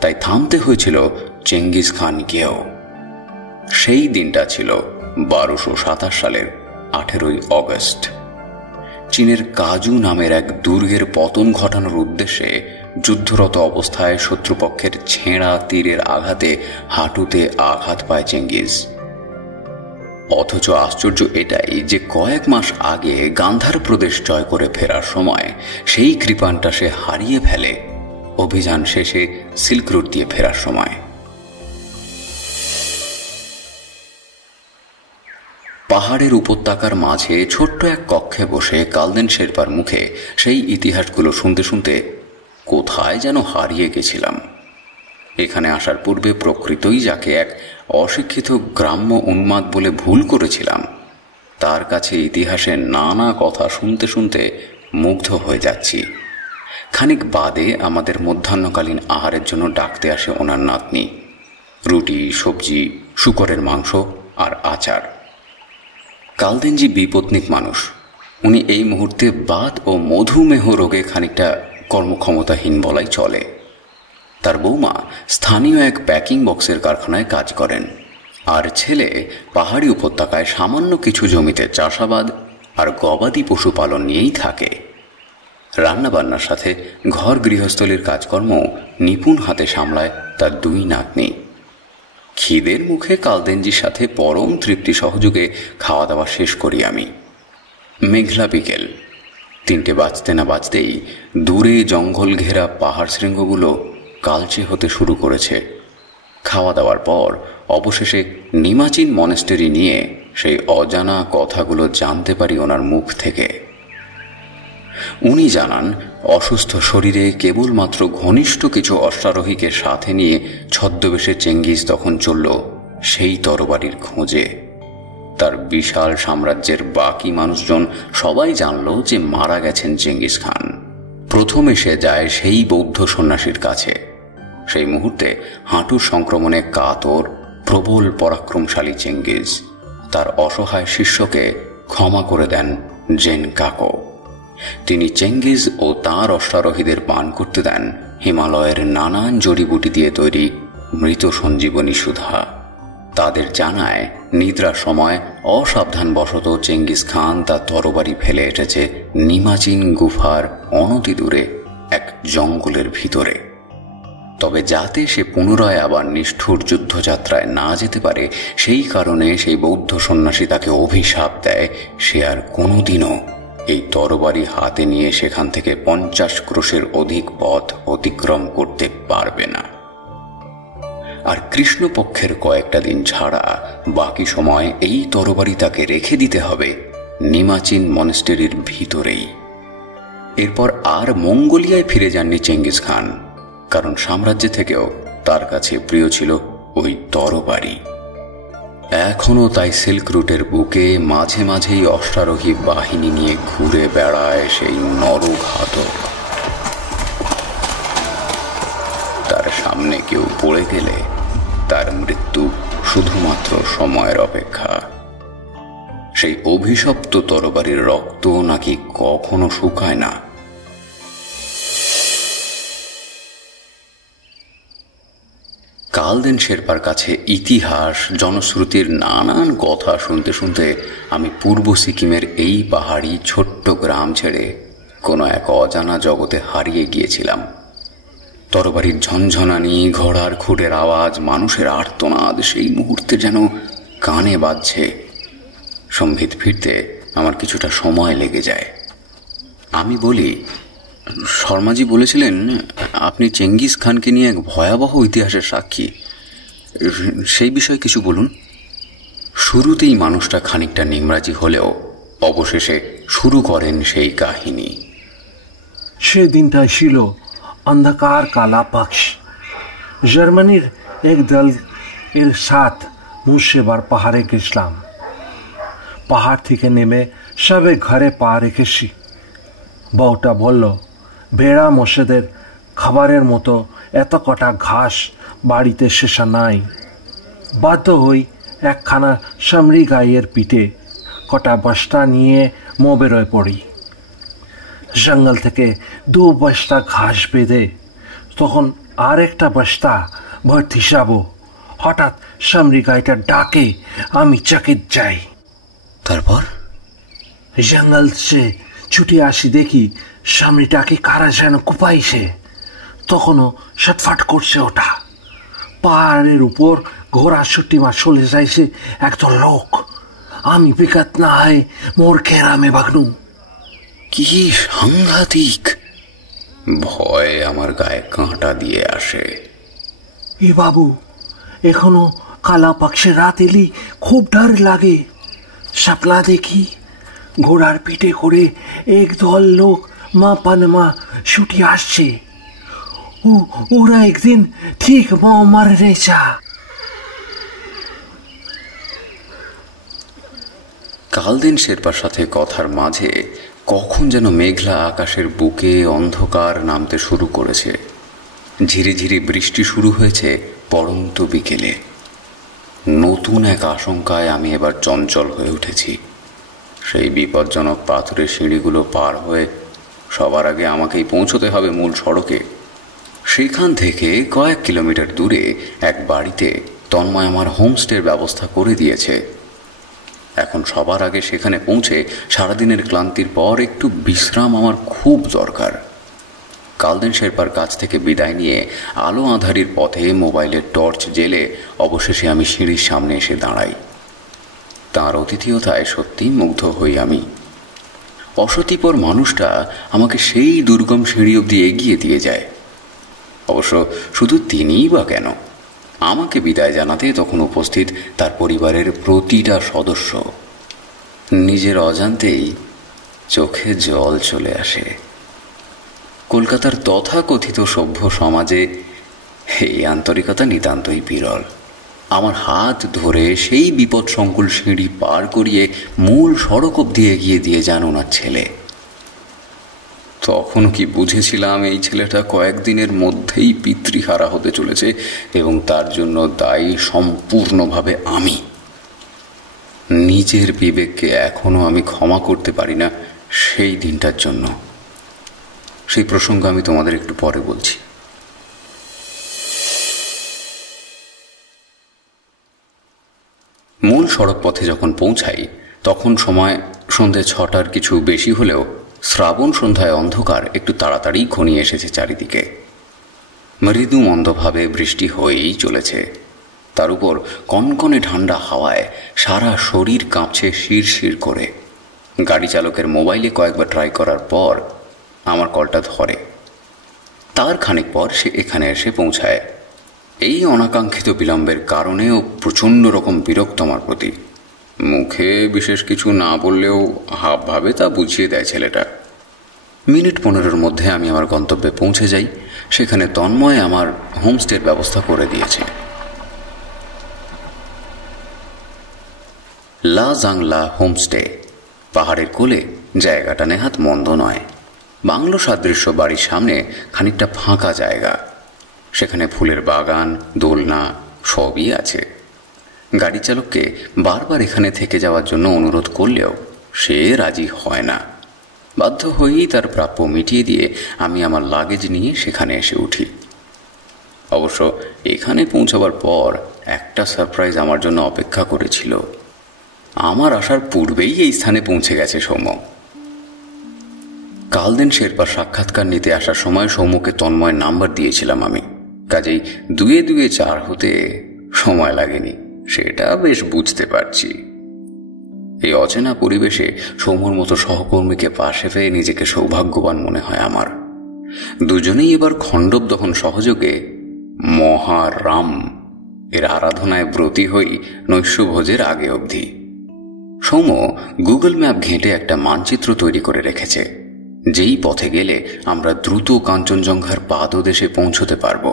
তাই থামতে হয়েছিল চেঙ্গিস খানকেও। সেই দিনটা ছিল 1227 সালের 18ই অগস্ট। চীনের কাজু নামের এক দুর্গের পতন ঘটানোর উদ্দেশ্যে যুদ্ধরত অবস্থায় শত্রুপক্ষের ছেঁড়া তীরের আঘাতে হাঁটুতে আঘাত পায় চেঙ্গিস। অথচ আশ্চর্য এটাই যে কয়েক মাস আগে গান্ধার প্রদেশ জয় করে ফেরার সময় সেই কৃপানটা সে হারিয়ে ফেলে অভিযান শেষে সিল্ক রুট দিয়ে ফেরার সময়। পাহাড়ের উপত্যকার মাঝে ছোট্ট এক কক্ষে বসে কালদেন শেরপার মুখে সেই ইতিহাসগুলো শুনতে শুনতে কোথায় যেন হারিয়ে গেছিলাম। এখানে আসার পূর্বে প্রকৃতই যাকে এক অশিক্ষিত গ্রাম্য উন্মাদ বলে ভুল করেছিলাম, তার কাছে ইতিহাসের নানা কথা শুনতে শুনতে মুগ্ধ হয়ে যাচ্ছি। খানিক বাদে আমাদের মধ্যাহ্নকালীন আহারের জন্য ডাকতে আসে ওনার নাতনি। রুটি, সবজি, শূকরের মাংস আর আচার। কালদেনজি বিপত্নিক মানুষ। উনি এই মুহূর্তে বাত ও মধুমেহ রোগে খানিকটা কর্মক্ষমতাহীন বলাই চলে। তার বৌমা স্থানীয় এক প্যাকিং বক্সের কারখানায় কাজ করেন, আর ছেলে পাহাড়ি উপত্যকায় সামান্য কিছু জমিতে চাষাবাদ আর গবাদি পশুপালন নিয়েই থাকে। রান্নাবান্নার সাথে ঘর গৃহস্থলীর কাজকর্ম নিপুণ হাতে সামলায় তার দুই নাতনি। খিদের মুখে কালদেনজির সাথে পরম তৃপ্তি সহযোগে খাওয়া দাওয়া শেষ করি আমি। মেঘলা বিকেল, 3টে বাজতে না বাজতেই দূরে জঙ্গল ঘেরা পাহাড় শৃঙ্গগুলো কালচে হতে শুরু করেছে। খাওয়া দাওয়ার পর অবশেষে নিমাচিন মনেস্টেরি নিয়ে সেই অজানা কথাগুলো জানতে পারি ওনার মুখ থেকে। উনি জানান অসুস্থ শরীরে কেবলমাত্র ঘনিষ্ঠ কিছু অশ্বারোহীকে সাথে নিয়ে ছদ্মবেশে চেঙ্গিস তখন চলল সেই তরবারির খোঁজে। তার বিশাল সাম্রাজ্যের বাকি মানুষজন সবাই জানল যে মারা গেছেন চেঙ্গিস খান। প্রথম এসে যায় সেই বৌদ্ধ সন্ন্যাসীর কাছে। সেই মুহূর্তে হাঁটুর সংক্রমণে কাতর প্রবল পরাক্রমশালী চেঙ্গিস তার অসহায় শিষ্যকে ক্ষমা করে দেন জেন কাকো। তিনি চেঙ্গিস ও তাঁর অশ্বারোহীদের পান করতে দেন হিমালয়ের নানান জড়িবুটি দিয়ে তৈরি মৃত সঞ্জীবনী সুধা। তাদের জানায় নিদ্রার সময় অসাবধানবশত চেঙ্গিস খান তার তরবারি ফেলে এসেছে নিমাচিন গুফার অনতি দূরে এক জঙ্গলের ভিতরে। তবে যাতে সে পুনরায় আবার নিষ্ঠুর যুদ্ধযাত্রায় না যেতে পারে সেই কারণে সেই বৌদ্ধ সন্ন্যাসী তাকে অভিশাপ দেয় সে আর কোনোদিনও এই তরবারি হাতে নিয়ে সেখান থেকে 50 ক্রোশের অধিক পথ অতিক্রম করতে পারবে না। আর কৃষ্ণপক্ষের কয়েকটা দিন ছাড়া বাকি সময় এই তরবারি তাকে রেখে দিতে হবে নিমাচিন মনেস্টেরির ভিতরেই। এরপর আর মঙ্গোলিয়ায় ফিরে যাননি চেঙ্গিস খান, কারণ সাম্রাজ্য থেকেও তার কাছে প্রিয় ছিল ওই তরবারি। এখনো তাই সিল্ক রুটের বুকে মাঝে মাঝেই অশ্বারোহী বাহিনী নিয়ে ঘুরে বেড়ায় সেই নরঘাতক। তার সামনে কেউ পড়ে গেলে তার মৃত্যু শুধুমাত্র সময়ের অপেক্ষা। সেই অভিশপ্ত তরবারির রক্ত নাকি কখনো শুকায় না। কালদেন শেরপার কাছে ইতিহাস জনশ্রুতির নানান কথা শুনতে শুনতে আমি পূর্ব সিকিমের এই পাহাড়ি ছোট্ট গ্রাম ছেড়ে কোনো এক অজানা জগতে হারিয়ে গিয়েছিলাম। তরবারির ঝনঝনানি, ঘোড়ার খুঁটের আওয়াজ, মানুষের আর্তনাদ সেই মুহূর্তে যেন কানে বাজছে। সম্বিত ফিরতে আমার কিছুটা সময় লেগে যায়। আমি বলি, শর্মাজি বলেছিলেন আপনি চেঙ্গিস খানকে নিয়ে এক ভয়াবহ ইতিহাসের সাক্ষী, সেই বিষয়ে কিছু বলুন। শুরুতেই মানুষটা খানিকটা নিমরাজি হলেও অবশেষে শুরু করেন সেই কাহিনী। সেদিনটা ছিল অন্ধকার কালা পক্ষ। জার্মানির এক দল এর সাথ মুর্শিদাবাদ পাহাড়ে গেছিলাম। পাহাড় থেকে নেমে সবে ঘরে পা রেখেছি। বউটা বলল, ভেড়া মোষেদের খাবারের মতো এত কটা ঘাস বাড়িতে শেষা নাই। বাধ্য হই একখানা সামরি গাইয়ের পিঠে কটা বস্তা নিয়ে বেরোয় পড়ি। জঙ্গল থেকে 2 বস্তা ঘাস বেঁধে তখন আর একটা বস্তা ভর্তি যাবো। হঠাৎ সামরি গাইটা ডাকে, আমি চকিত যাই। তারপর জঙ্গল সে ছুটে আসি, দেখি সামরিটাকে কারা যেন কুপাইছে। তখনও ছটফট করছে ওটা। পাহাড়ের উপর ঘোড়া ছুটি মা চলে যাইছে একদল লোক। আমি বিকাত না হয় মোর কেরামে বাগনু। কি সাংঘাতিক! ভয় আমার গায়ে কাঁটা দিয়ে আসে। এ বাবু, এখনো কালা পাক্ষে রাত এলি খুব ডর লাগে। স্বপ্না দেখি ঘোড়ার পিঠে করে একদল লোক মা পানামা ছুটি আসছে। ওরা একদিন ঠিক মারে চা। কালদিন শেরপার সাথে কথার মাঝে কখন যেন মেঘলা আকাশের বুকে অন্ধকার নামতে শুরু করেছে। ঝিরিঝিরি বৃষ্টি শুরু হয়েছে পড়ন্ত বিকেলে। নতুন এক আশঙ্কায় আমি এবার চঞ্চল হয়ে উঠেছি। সেই বিপজ্জনক পাথরের সিঁড়িগুলো পার হয়ে সবার আগে আমাকেই পৌঁছতে হবে মূল সড়কে। সেখান থেকে কয়েক কিলোমিটার দূরে এক বাড়িতে তন্ময় আমার হোমস্টের ব্যবস্থা করে দিয়েছে। এখন সবার আগে সেখানে পৌঁছে সারাদিনের ক্লান্তির পর একটু বিশ্রাম আমার খুব দরকার। কালদিন শেরপার কাছ থেকে বিদায় নিয়ে আলো আঁধারির পথে মোবাইলের টর্চ জেলে অবশেষে আমি সিঁড়ির সামনে এসে দাঁড়াই। তাঁর অতিথিয়তায় সত্যি মুগ্ধ হই আমি। অসতিপর মানুষটা আমাকে সেই দুর্গম সিঁড়ি অবধি এগিয়ে দিয়ে যায়। অবশ্য শুধু তিনিই বা কেন, আমাকে বিদায় জানাতে তখন উপস্থিত তার পরিবারের প্রতিটা সদস্য। নিজের অজান্তেই চোখে জল চলে আসে। কলকাতার তথাকথিত সভ্য সমাজে এই আন্তরিকতা নিতান্তই বিরল। আমার হাত ধরে সেই বিপদসংকুল সিঁড়ি পার করিয়ে মূল সড়ক অবধি এগিয়ে দিয়ে যান ওনার ছেলে। তখন কি বুঝেছিলাম এই ছেলেটা কয়েকদিনের মধ্যেই পিতৃহারা হতে চলেছে এবং তার জন্য দায়ী সম্পূর্ণভাবে আমি। নিজের বিবেককে এখনো আমি ক্ষমা করতে পারি না সেই দিনটার জন্য। সেই প্রসঙ্গ আমি তোমাদের একটু পরে বলছি। মূল সড়ক পথে যখন পৌঁছাই তখন সময় সন্ধ্যে 6টার কিছু বেশি হলেও শ্রাবণ সন্ধ্যায় অন্ধকার একটু তাড়াতাড়ি ঘনিয়ে এসেছে চারিদিকে। মৃদু মন্দভাবে বৃষ্টি হয়েই চলেছে। তার উপর কনকনে ঠান্ডা হাওয়ায় সারা শরীর কাঁপছে শিরশির করে। গাড়ি চালকের মোবাইলে কয়েকবার ট্রাই করার পর আমার কলটা ধরে। তার খানিক পর সে এখানে এসে পৌঁছায়। এই অনাকাঙ্ক্ষিত বিলম্বের কারণেও প্রচণ্ড রকম বিরক্ত আমার প্রতি। মুখে বিশেষ কিছু না বললেও হাবভাবে তা বুঝিয়ে দেয় ছেলেটা। মিনিট 15-এর মধ্যে আমি আমার গন্তব্যে পৌঁছে যাই। সেখানে তন্ময় আমার হোমস্টের ব্যবস্থা করে দিয়েছে। লা জাংলা হোমস্টে। পাহাড়ের কোলে, জায়গাটা নেহাত মন্দ নয়। বাংলো সাদৃশ্য বাড়ির সামনে খানিকটা ফাঁকা জায়গা। সেখানে ফুলের বাগান, দোলনা সবই আছে। গাড়ি চালককে বারবার এখানে থেকে যাওয়ার জন্য অনুরোধ করলেও সে রাজি হয় না। বাধ্য হয়েই তার প্রাপ্য মিটিয়ে দিয়ে আমি আমার লাগেজ নিয়ে সেখানে এসে উঠি। অবশ্য এখানে পৌঁছাবার পর একটা সারপ্রাইজ আমার জন্য অপেক্ষা করেছিল। আমার আসার পূর্বেই এই স্থানে পৌঁছে গেছে সৌম্য। কালদিন শেরপার সাক্ষাৎকার নিতে আসার সময় সৌম্যকে তন্ময় নাম্বার দিয়েছিলাম আমি। কাজেই 2-2 4 হতে সময় লাগেনি, সেটা বেশ বুঝতে পারছি। এই অচেনা পরিবেশে সৌম্যর মতো সহকর্মীকে পাশে পেয়ে নিজেকে সৌভাগ্যবান মনে হয় আমার। দুজনেই এবার খণ্ডব দহন সহযোগে মহারাম এর আরাধনায় ব্রতী হই নৈশভোজের আগে অবধি। সৌম্য গুগল ম্যাপ ঘেঁটে একটা মানচিত্র তৈরি করে রেখেছে, যেই পথে গেলে আমরা দ্রুত কাঞ্চনজঙ্ঘার পাদদেশে পৌঁছতে পারব।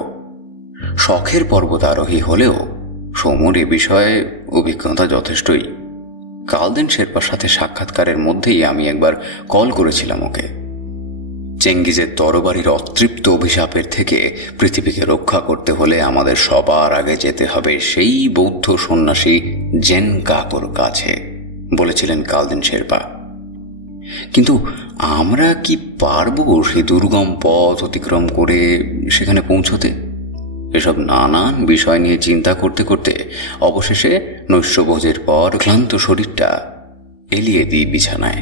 শখের পর্বতারোহী হলেও সৌম্যর এ বিষয়ে অভিজ্ঞতা যথেষ্টই। কালদিন শেরপার সাথে সাক্ষাৎকারের মধ্যেই আমি একবার কল করেছিলাম ওকে। চেঙ্গিজের তরবারির অতৃপ্ত অভিশাপের থেকে পৃথিবীকে রক্ষা করতে হলে আমাদের সবার আগে যেতে হবে সেই বৌদ্ধ সন্ন্যাসী জেন কাকোর কাছে, বলেছিলেন কালদিন শেরপা। কিন্তু আমরা কি পারবো সেই দুর্গম পথ অতিক্রম করে সেখানে পৌঁছতে? এসব নানান বিষয় নিয়ে চিন্তা করতে করতে অবশেষে নৈশভোজের পর ক্লান্ত শরীরটা এলিয়ে দিই বিছানায়।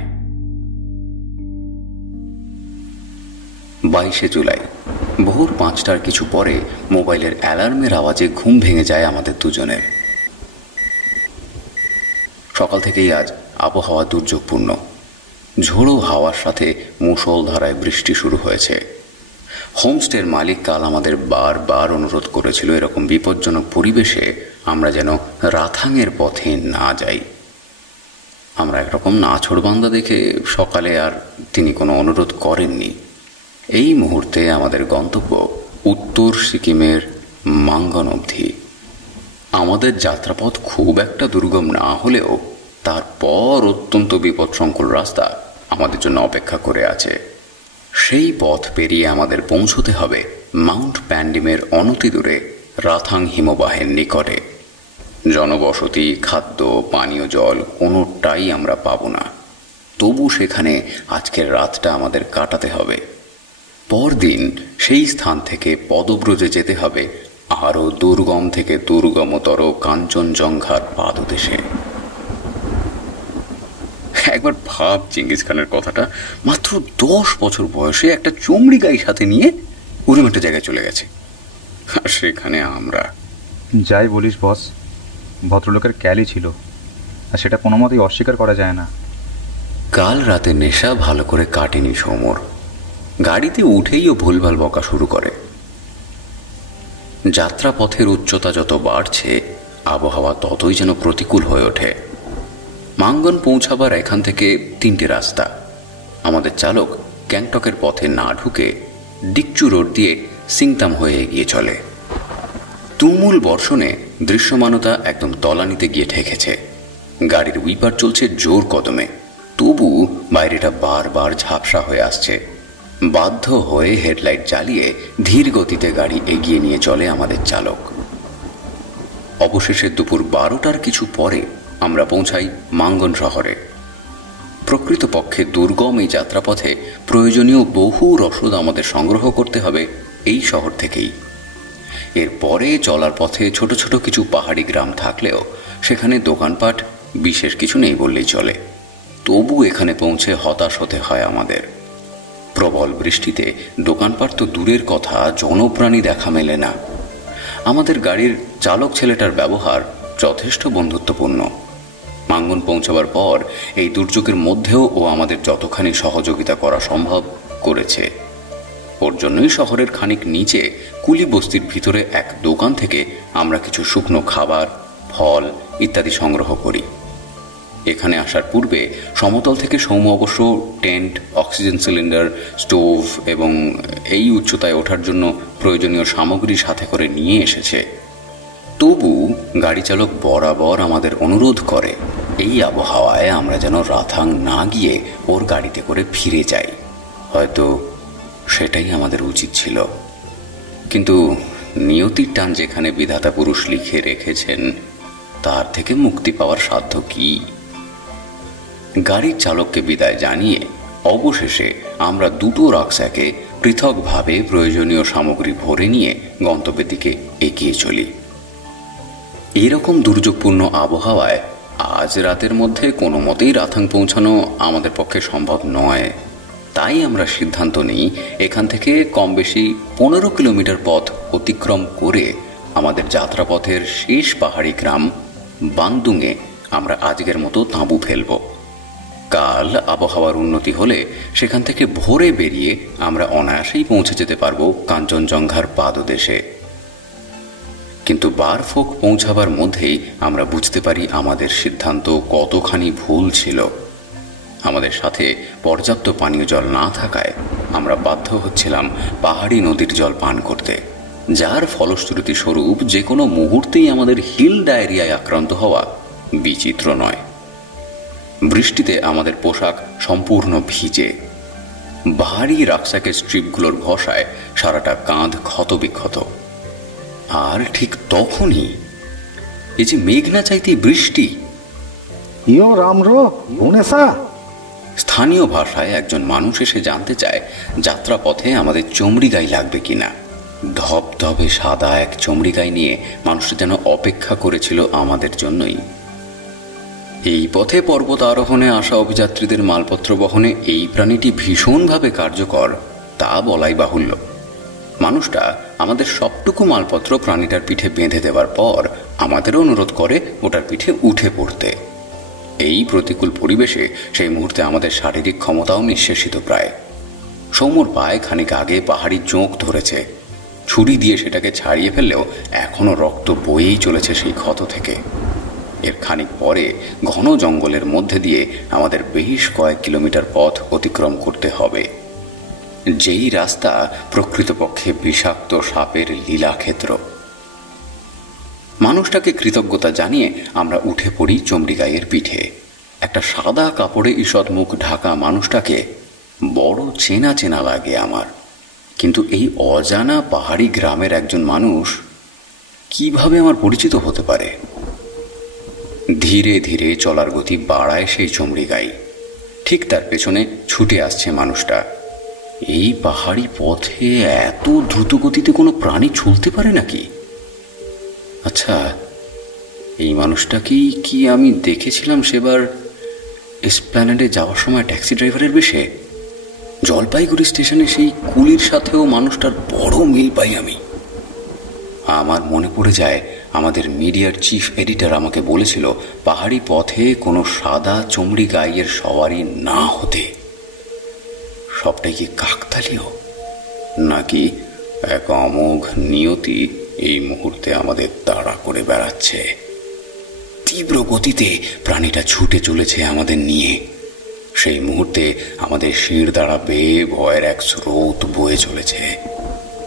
22শে জুলাই ভোর 5টার কিছু পরে মোবাইলের অ্যালার্মের আওয়াজে ঘুম ভেঙে যায় আমাদের দুজনের। সকাল থেকেই আজ আবহাওয়া দুর্যোগপূর্ণ। ঝোড়ো হাওয়ার সাথে মুষলধারায় বৃষ্টি শুরু হয়েছে। হোমস্টের মালিক কাল আমাদের বারবার অনুরোধ করেছিল এরকম বিপজ্জনক পরিবেশে আমরা যেন রাথাংয়ের পথে না যাই। আমরা একরকম নাছোড়বান্দা দেখে সকালে আর তিনি কোনো অনুরোধ করেননি। এই মুহূর্তে আমাদের গন্তব্য উত্তর সিকিমের মাঙ্গন অবধি। আমাদের যাত্রাপথ খুব একটা দুর্গম না হলেও তারপর অত্যন্ত বিপদসংকুল রাস্তা আমাদের জন্য অপেক্ষা করে আছে। সেই পথ পেরিয়ে আমাদের পৌঁছতে হবে মাউন্ট প্যান্ডিমের অনতি দূরে রাথাং হিমবাহের নিকটে। জনবসতি, খাদ্য, পানীয় জল কোনোটাই আমরা পাব না। তবু সেখানে আজকের রাতটা আমাদের কাটাতে হবে। পরদিন সেই স্থান থেকে পদব্রজে যেতে হবে আরও দুর্গম থেকে দুর্গমতর কাঞ্চনজঙ্ঘার পাদদেশে। একবার ভাব, চেঙ্গিস খানের কথাটা মাত্র 10 বছর বয়সে একটা চমড়ি গাই সাথে নিয়ে ওরকম একটা জায়গায় চলে গেছে, আর সেখানে আমরা। যাই বলিস বস, ভদ্রলোকের ক্যালি ছিল, আর সেটা কোনো মতেই অস্বীকার করা যায় না। কাল রাতে নেশা ভালো করে কাটেনি সৌমর। গাড়িতে উঠেই ও ভুলভাল বকা শুরু করে। যাত্রাপথের উচ্চতা যত বাড়ছে আবহাওয়া ততই যেন প্রতিকূল হয়ে ওঠে। মাঙ্গন পৌঁছাবার এখান থেকে 3টে রাস্তা। আমাদের চালক গ্যাংটকের পথে না ঢুকে ডিকচু রোড দিয়ে সিংতাম হয়ে এগিয়ে চলে। তুমুল বর্ষণে দৃশ্যমানতা একদম তলানিতে গিয়ে ঠেকেছে। গাড়ির উইপার চলছে জোর কদমে, তবু বাইরেটা বারবার ঝাপসা হয়ে আসছে। বাধ্য হয়ে হেডলাইট জ্বালিয়ে ধীর গতিতে গাড়ি এগিয়ে নিয়ে চলে আমাদের চালক। অবশেষে দুপুর 12টার কিছু পরে আমরা পৌঁছাই মাঙ্গন শহরে। প্রকৃতপক্ষে দুর্গম এই যাত্রাপথে প্রয়োজনীয় বহু রসদ আমাদের সংগ্রহ করতে হবে এই শহর থেকেই। এরপরে চলার পথে ছোট ছোট কিছু পাহাড়ি গ্রাম থাকলেও সেখানে দোকানপাট বিশেষ কিছু নেই বললেই চলে। তবু এখানে পৌঁছে হতাশ হতে হয় আমাদের। প্রবল বৃষ্টিতে দোকানপাট তো দূরের কথা, জনপ্রাণী দেখা মেলে না। আমাদের গাড়ির চালক ছেলেটার ব্যবহার যথেষ্ট বন্ধুত্বপূর্ণ। মাঙ্গন পৌঁছাবার পর এই দুর্যোগের মধ্যেও ও আমাদের যতখানি সহযোগিতা করা সম্ভব করেছে। ওর জন্যই শহরের খানিক নিচে কুলি বস্তির ভিতরে এক দোকান থেকে আমরা কিছু শুকনো খাবার, ফল ইত্যাদি সংগ্রহ করি। এখানে আসার পূর্বে সমতল থেকে সৌম্য অবশ্য টেন্ট, অক্সিজেন সিলিন্ডার, স্টোভ এবং এই উচ্চতায় ওঠার জন্য প্রয়োজনীয় সামগ্রী সাথে করে নিয়ে এসেছে। তবু গাড়ি চালক বরাবর আমাদের অনুরোধ করে এই আবহাওয়ায় আমরা যেন রাথাং না গিয়ে ওর গাড়িতে করে ফিরে যাই। হয়তো সেটাই আমাদের উচিত ছিল, কিন্তু নিয়তির টান যেখানে বিধাতা পুরুষ লিখে রেখেছেন তার থেকে মুক্তি পাওয়ার সাধ্য কি? গাড়ির চালককে বিদায় জানিয়ে অবশেষে আমরা 2টো রাকস্যাকে পৃথকভাবে প্রয়োজনীয় সামগ্রী ভরে নিয়ে গন্তব্যের দিকে এগিয়ে চলি। এরকম দুর্যোগপূর্ণ আবহাওয়ায় আজ রাতের মধ্যে কোনো মতেই রাথাং পৌঁছানো আমাদের পক্ষে সম্ভব নয়। তাই আমরা সিদ্ধান্ত নিই এখান থেকে কম বেশি 15 কিলোমিটার পথ অতিক্রম করে আমাদের যাত্রাপথের শেষ পাহাড়ি গ্রাম বাংদুংয়ে আমরা আজকের মতো তাঁবু ফেলব। কাল আবহাওয়ার উন্নতি হলে সেখান থেকে ভোরে বেরিয়ে আমরা অনায়াসেই পৌঁছে যেতে পারব কাঞ্চনজঙ্ঘার পাদদেশে। কিন্তু বারফোক পৌঁছাবার মধ্যেই আমরা বুঝতে পারি আমাদের সিদ্ধান্ত কতখানি ভুল ছিল। আমাদের সাথে পর্যাপ্ত পানীয় জল না থাকায় আমরা বাধ্য হচ্ছিলাম পাহাড়ি নদীর জল পান করতে, যার ফলশ্রুতি স্বরূপ যে কোনো মুহূর্তেই আমাদের হিল ডায়রিয়ায় আক্রান্ত হওয়া বিচিত্র নয়। বৃষ্টিতে আমাদের পোশাক সম্পূর্ণ ভিজে। ভারী রাকস্যাকের স্ট্রিপগুলোর ঘষায় সারাটা কাঁধ ক্ষতবিক্ষত। আর ঠিক তখনই এই যে মেঘ না চাইতেই বৃষ্টি। ইয়ো রামরো উনেসা। স্থানীয় ভাষায় একজন মানুষ এসে জানতে চায় যাত্রাপথে আমাদের চমড়ি গাই লাগবে কিনা। ধবধবে সাদা এক চমড়ি গাই নিয়ে মানুষটা যেন অপেক্ষা করেছিল আমাদের জন্যই। এই পথে পর্বত আরোহণে আসা অভিযাত্রীদের মালপত্র বহনে এই প্রাণীটি ভীষণভাবে কার্যকর তা বলাই বাহুল্য। মানুষটা আমাদের সবটুকু মালপত্র প্রাণীটার পিঠে বেঁধে দেওয়ার পর আমাদেরও অনুরোধ করে ওটার পিঠে উঠে পড়তে। এই প্রতিকূল পরিবেশে সেই মুহূর্তে আমাদের শারীরিক ক্ষমতাও নিঃশেষিত প্রায়। সৌম্যর পায়ে খানিক আগে পাহাড়ি চোখ ধরেছে, ছুরি দিয়ে সেটাকে ছাড়িয়ে ফেললেও এখনো রক্ত বয়েই চলেছে সেই ক্ষত থেকে। এর খানিক পরে ঘন জঙ্গলের মধ্যে দিয়ে আমাদের বেশ কয়েক কিলোমিটার পথ অতিক্রম করতে হবে, যেই রাস্তা প্রকৃতপক্ষে বিষাক্ত সাপের লীলাক্ষেত্র। মানুষটাকে কৃতজ্ঞতা জানিয়ে আমরা উঠে পড়ি চমড়িগাইয়ের পিঠে। একটা সাদা কাপড়ে ঈষৎ মুখ ঢাকা মানুষটাকে বড় চেনা চেনা লাগে আমার, কিন্তু এই অজানা পাহাড়ি গ্রামের একজন মানুষ কিভাবে আমার পরিচিত হতে পারে? ধীরে ধীরে চলার গতি বাড়ায় সেই চমড়িগাই, ঠিক তার পেছনে ছুটে আসছে মানুষটা। এই পাহাড়ি পথে এত দ্রুত গতিতে কোনো প্রাণী চলতে পারে নাকি? আচ্ছা, এই মানুষটাকেই কি আমি দেখেছিলাম সেবার এসপ্ল্যানেডে যাওয়ার সময় ট্যাক্সি ড্রাইভারের বেশে? জলপাইগুড়ি স্টেশনে সেই কুলির সাথেও মানুষটার বড় মিল পাই আমি। আমার মনে পড়ে যায় আমাদের মিডিয়ার চিফ এডিটর আমাকে বলেছিল পাহাড়ি পথে কোনো সাদা চমড়ি গাইয়ের সওয়ারি না হতে। সবটাই কি কাকতালীয়, নাকি এক অমোঘ নিয়তি এই মুহূর্তে আমাদের তাড়া করে বেড়াচ্ছে? তীব্র গতিতে প্রাণীটা ছুটে চলেছে আমাদের নিয়ে। সেই মুহূর্তে আমাদের শির দ্বারা বেয়ে ভয়ের এক স্রোত বয়ে চলেছে।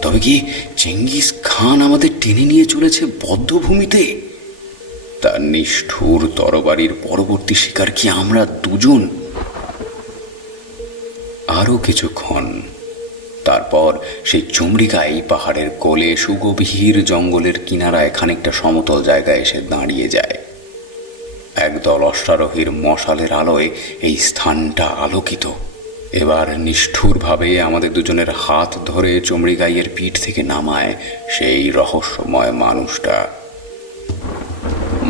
তবে কি চেঙ্গিস খান আমাদের টেনে নিয়ে চলেছে বদ্ধভূমিতে? তার নিষ্ঠুর তরবারির পরবর্তী শিকার কি আমরা দুজন? আরো কিছুক্ষণ, তারপর সেই চমড়িগাই পাহাড়ের কোলে সুগভীর জঙ্গলের কিনারায় খানিকটা সমতল জায়গায় এসে দাঁড়িয়ে যায়। একদল অশ্বারোহীর মশালের আলোয় এই স্থানটা আলোকিত। এবার নিষ্ঠুরভাবে আমাদের দুজনের হাত ধরে চমড়িগাইয়ের পিঠ থেকে নামায় সেই রহস্যময় মানুষটা।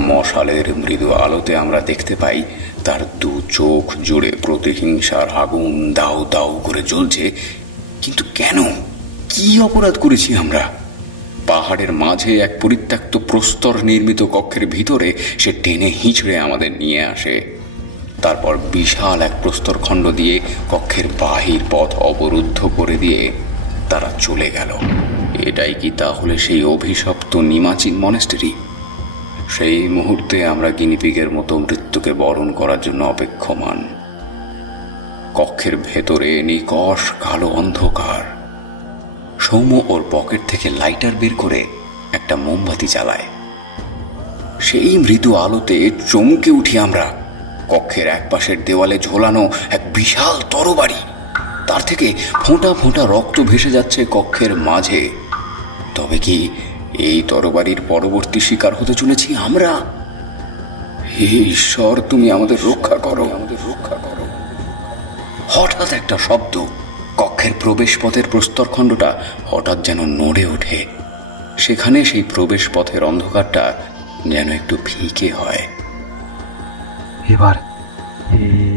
মশালের মৃদু আলোতে আমরা দেখতে পাই তার দু চোখ জুড়ে প্রতিহিংসার আগুন দাউ দাউ করে জ্বলছে। কিন্তু কেন? কি অপরাধ করেছি আমরা? পাহাড়ের মাঝে এক পরিত্যক্ত প্রস্তর নির্মিত কক্ষের ভিতরে সে টেনে হিঁচড়ে আমাদের নিয়ে আসে। তারপর বিশাল এক প্রস্তরখণ্ড দিয়ে কক্ষের বাহির পথ অবরুদ্ধ করে দিয়ে তারা চলে গেল। এটাই কি তাহলে সেই অভিশপ্ত নিমাচিন মনেস্টারি? সেই মুহূর্তে আমরা গিনিপিগের মতো মৃত্যুকে বরণ করার জন্য অপেক্ষমান। কক্ষের ভেতরে নিকষ কালো অন্ধকার। সৌম্য ওর পকেট থেকে লাইটার বের করে একটা মোমবাতি জ্বালায়। সেই মৃদু আলোতে চমকে উঠি আমরা। কক্ষের এক পাশের দেওয়ালে ঝোলানো এক বিশাল তরবারি, তার থেকে ফোঁটা ফোঁটা রক্ত ভেসে যাচ্ছে কক্ষের মাঝে। তবে কি এই তরবারির পরবর্তী শিকার হতে চলেছি আমরা? হে ঈশ্বর, তুমি আমাদের রক্ষা করো, আমাদের রক্ষা করো। হঠাৎ একটা শব্দ। কক্ষের প্রবেশ পথের প্রস্তরখণ্ডটা হঠাৎ যেন নড়ে ওঠে। সেখানে সেই প্রবেশ পথের অন্ধকারটা যেন একটু ফিকে হয়।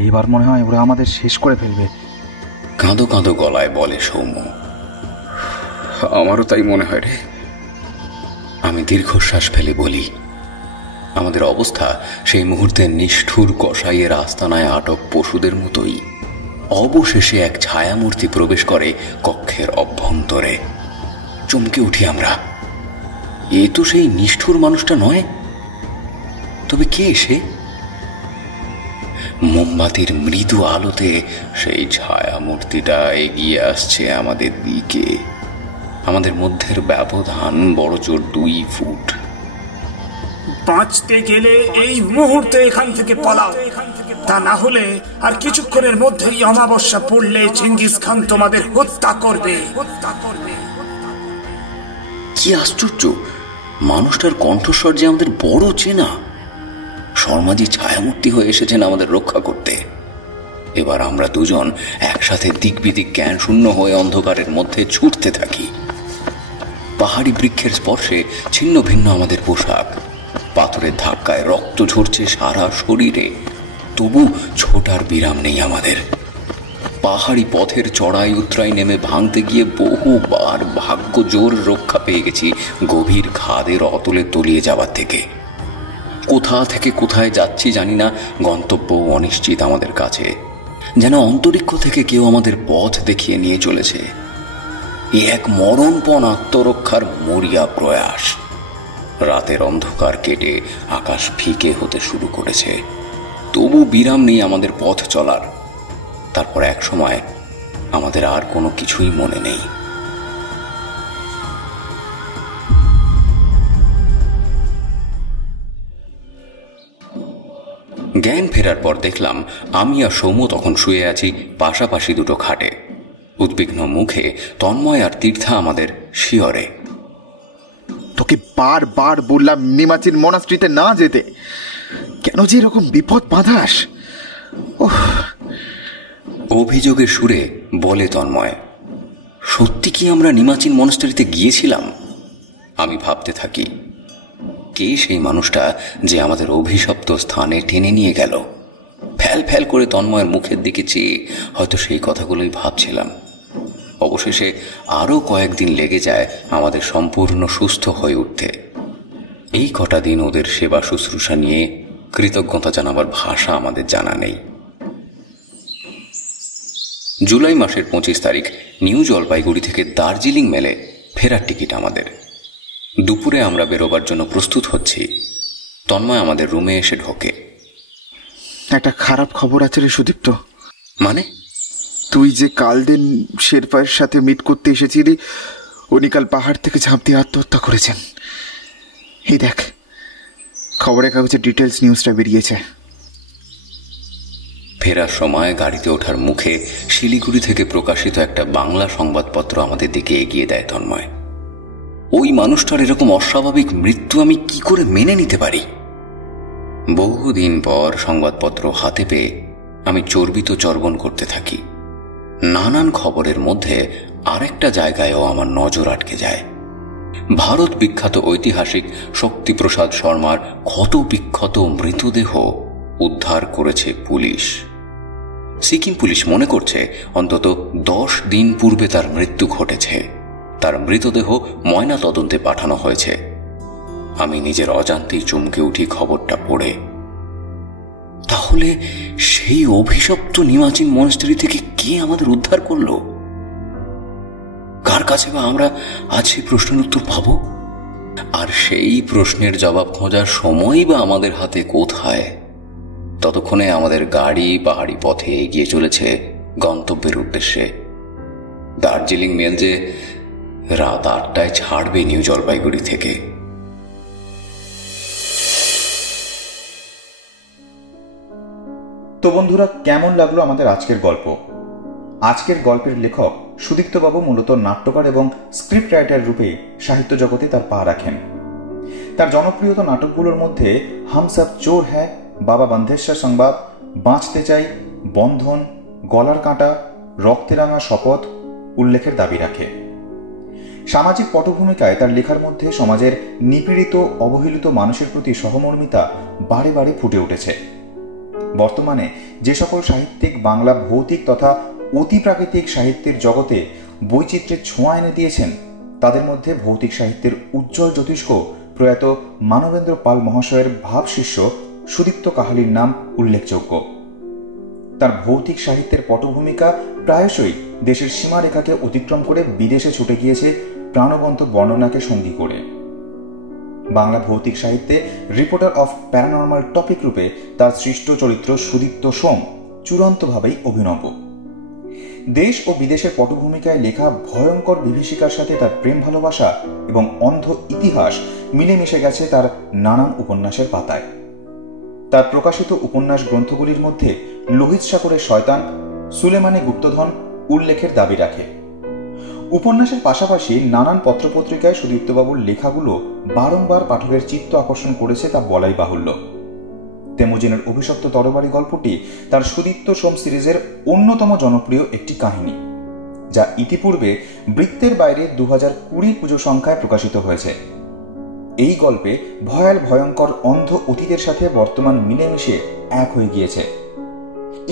এবার মনে হয় ওরা আমাদের শেষ করে ফেলবে, কাঁদো কাঁদো গলায় বলে সৌম্য। আমারও তাই মনে হয় রে। আমি দীর্ঘশ্বাস ফেলে বলি, আমাদের অবস্থা সেই মুহূর্তে নিষ্ঠুর কসাইয়ের আস্তানায় আটক পশুদের মতোই। অবশেষে এক ছায়ামূর্তি প্রবেশ করে কক্ষের অভ্যন্তরে। চমকে উঠি আমরা। এ তো সেই নিষ্ঠুর মানুষটা নয়। তবে কে সে? মোমবাতির মৃদু আলোতে সেই ছায়ামূর্তিটা এগিয়ে আসছে আমাদের দিকে। আমাদের মধ্যের ব্যবধান বড়জোর 2 ফুট। বাঁচতে গেলে এই মুহূর্তে এখান থেকে পালাও, তা না হলে আর কিছুক্ষণের মধ্যেই অমাবস্যা পড়লে চেঙ্গিস খান তোমাদের হত্যা করবে। কি আশ্চর্য! মানুষটার কণ্ঠস্বর যে আমাদের বড় চেনা। শর্মাজি ছায়ামূর্তি হয়ে এসেছেন আমাদের রক্ষা করতে। এবার আমরা দুজন একসাথে দিকবিদিক জ্ঞান শূন্য হয়ে অন্ধকারের মধ্যে ছুটতে থাকি। পাহাড়ি বৃক্ষের স্পর্শে ছিন্ন ভিন্ন আমাদের পোশাক। পাথরের ধাক্কায় রক্ত ঝরছে সারা শরীরে, তবু ছোটার বিরাম নেই আমাদের। পাহাড়ি পথের চড়াই উতরাই নেমে ভাঙতে গিয়ে বহুবার ভাগ্য জোর রক্ষা পেয়ে গেছি গভীর খাদের অতলে তলিয়ে যাওয়ার থেকে। কোথা থেকে কোথায় যাচ্ছি জানি না, গন্তব্য অনিশ্চিত আমাদের কাছে, যেন অন্তরিক্ষ থেকে কেউ আমাদের পথ দেখিয়ে নিয়ে চলেছে। এ এক মরণপণ আত্মরক্ষার মরিয়া প্রয়াস। রাতের অন্ধকার কেটে আকাশ ফিকে হতে শুরু করেছে, তবু বিরাম নেই আমাদের পথ চলার। তারপর এক সময় আমাদের আর কোনো কিছুই মনে নেই। জ্ঞান ফেরার পর দেখলাম আমি আর সৌম্য তখন শুয়ে আছি পাশাপাশি দুটো খাটে। উদ্বিগ্ন মুখে তন্ময় আর তীর্থা আমাদের শিয়রে। তোকে বারবার বললাম নিমাচিন মনাস্ট্রিতে না যেতে, কেন যে এরকম বিপদ বাঁধাস? অভিযোগের সুরে বলে তন্ময়, সত্যি কি আমরা নিমাচিন মনাস্ট্রিতে গিয়েছিলাম? আমি ভাবতে থাকি, কে সেই মানুষটা যে আমাদের অভিশপ্ত স্থানে টেনে নিয়ে গেল? ফ্যাল ফ্যাল করে তন্ময়ের মুখের দিকে চেয়ে হয়তো সেই কথাগুলোই ভাবছিলাম। অবশেষে আরও কয়েকদিন লেগে যায় আমাদের সম্পূর্ণ সুস্থ হয়ে উঠতে। এই কটা দিন ওদের সেবা শুশ্রূষা নিয়ে কৃতজ্ঞতা জানাবার ভাষা আমাদের জানা নেই। জুলাই মাসের 25 তারিখ নিউ জলপাইগুড়ি থেকে দার্জিলিং মেলে ফেরার টিকিট আমাদের। দুপুরে আমরা বেরোবার জন্য প্রস্তুত হচ্ছি, তন্ময় আমাদের রুমে এসে ঢোকে। একটা খারাপ খবর আছে রে সুদীপ্ত। মানে? তুই যে কালদেন শেরপার সাথে মিট করতে এসেছিলি, উনি কাল পাহাড় থেকে ঝাঁপ দিয়ে আত্মহত্যা করেছেন। এই দেখ, খবরের কাগজে ডিটেলস নিউজটা বেরিয়েছে। ফেরার সময় গাড়িতে ওঠার মুখে শিলিগুড়ি থেকে প্রকাশিত একটা বাংলা সংবাদপত্র আমাদের দিকে এগিয়ে দেয় তন্ময়। ওই মানুষটার এরকম অস্বাভাবিক মৃত্যু আমি কি করে মেনে নিতে পারি? বহুদিন পর সংবাদপত্র হাতে পেয়ে আমি চর্বিত চর্বণ করতে থাকি। নানান খবরের মধ্যে আরেকটা জায়গায়ও আমার নজর আটকে যায়। ভারত বিখ্যাত ঐতিহাসিক শক্তিপ্রসাদ শর্মার ক্ষত বিক্ষত মৃতদেহ উদ্ধার করেছে পুলিশ। সিকিম পুলিশ মনে করছে অন্তত 10 দিন পূর্বে তার মৃত্যু ঘটেছে। তার মৃতদেহ ময়না তদন্তে পাঠানো হয়েছে। আমি নিজের অজান্তেই চমকে উঠি খবরটা পড়ে। তাহলে সেই অভিশপ্ত নিমাচিন মনস্টারি থেকে কে আমাদের উদ্ধার করলো? কার কাছে বা আমরা আজ সেই প্রশ্নের উত্তর পাবো? আর সেই প্রশ্নের জবাব খোঁজার সময়ই বা আমাদের হাতে কোথায়? ততক্ষণে আমাদের গাড়ি পাহাড়ি পথে এগিয়ে চলেছে গন্তব্যের উদ্দেশ্যে। দার্জিলিং মেল যে রাত 8টায় ছাড়বে নিউ জলপাইগুড়ি থেকে। তো বন্ধুরা, কেমন লাগলো আমাদের আজকের গল্প? আজকের গল্পের লেখক সুদীপ্তবাবু মূলত নাট্যকার এবং স্ক্রিপ্ট রাইটার রূপে সাহিত্য জগতে তার পা রাখেন। তার জনপ্রিয়তা নাটকগুলোর মধ্যে হাম সব চোর হ্যায়, বাবা বন্ধেশ্বর সংবাদ, বাঁচতে চাই, বন্ধন, গলার কাঁটা, রক্তে রাঙা শপথ উল্লেখের দাবি রাখে। সামাজিক পটভূমিকায় তার লেখার মধ্যে সমাজের নিপীড়িত অবহেলিত মানুষের প্রতি সহমর্মিতা বারে বারে ফুটে উঠেছে। বর্তমানে যে সকল সাহিত্যিক বাংলা ভৌতিক তথা অতিপ্রাকৃতিক সাহিত্যের জগতে বৈচিত্র্যের ছোঁয়া এনে দিয়েছেন, তাদের মধ্যে ভৌতিক সাহিত্যের উজ্জ্বল জ্যোতিষ্ক প্রয়াত মানবেন্দ্র পাল মহাশয়ের ভাবশিষ্য সুদীপ্ত কাহালির নাম উল্লেখযোগ্য। তার ভৌতিক সাহিত্যের পটভূমিকা প্রায়শই দেশের সীমারেখাকে অতিক্রম করে বিদেশে ছুটে গিয়েছে প্রাণবন্ত বর্ণনাকে সঙ্গী করে। বাংলা ভৌতিক সাহিত্যে রিপোর্টার অফ প্যারানর্মাল টপিক রূপে তার সৃষ্ট চরিত্র সুদীপ্ত সোম চূড়ান্তভাবেই অভিনব। দেশ ও বিদেশের পটভূমিকায় লেখা ভয়ঙ্কর বিভীষিকার সাথে তার প্রেম ভালোবাসা এবং অন্ধ ইতিহাস মিলেমিশে গেছে তার নানান উপন্যাসের পাতায়। তার প্রকাশিত উপন্যাস গ্রন্থগুলির মধ্যে লোহিত সাগরের শয়তান, সুলেমানে গুপ্তধন উল্লেখের দাবি রাখে। উপন্যাসের পাশাপাশি নানান পত্রপত্রিকায় সুদীপ্তবাবুর লেখাগুলো বারংবার পাঠকের চিত্ত আকর্ষণ করেছে তা বলাই বাহুল্য। তেমুজিনের অভিশপ্ত তরবারি গল্পটি তার সুদীপ্ত সোম সিরিজের অন্যতম জনপ্রিয় একটি কাহিনী, যা ইতিপূর্বে বৃত্তের বাইরে 2020 পুজো সংখ্যায় প্রকাশিত হয়েছে। এই গল্পে ভয়াল ভয়ঙ্কর অন্ধ অতীতের সাথে বর্তমান মিলেমিশে এক হয়ে গিয়েছে।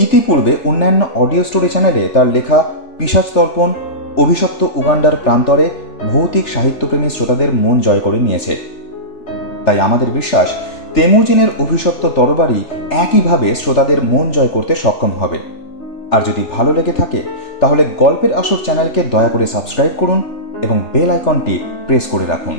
ইতিপূর্বে অন্যান্য অডিও স্টোরি চ্যানেলে তার লেখা পিশাচ তর্পণ, অভিশপ্ত উগান্ডার প্রান্তরে ভৌতিক সাহিত্যপ্রেমী শ্রোতাদের মন জয় করে নিয়েছে। তাই আমাদের বিশ্বাস তেমুজিনের অভিশপ্ত তরবারি একইভাবে শ্রোতাদের মন জয় করতে সক্ষম হবে। আর যদি ভালো লেগে থাকে তাহলে গল্পের আসর চ্যানেলকে দয়া করে সাবস্ক্রাইব করুন এবং বেল আইকনটি প্রেস করে রাখুন।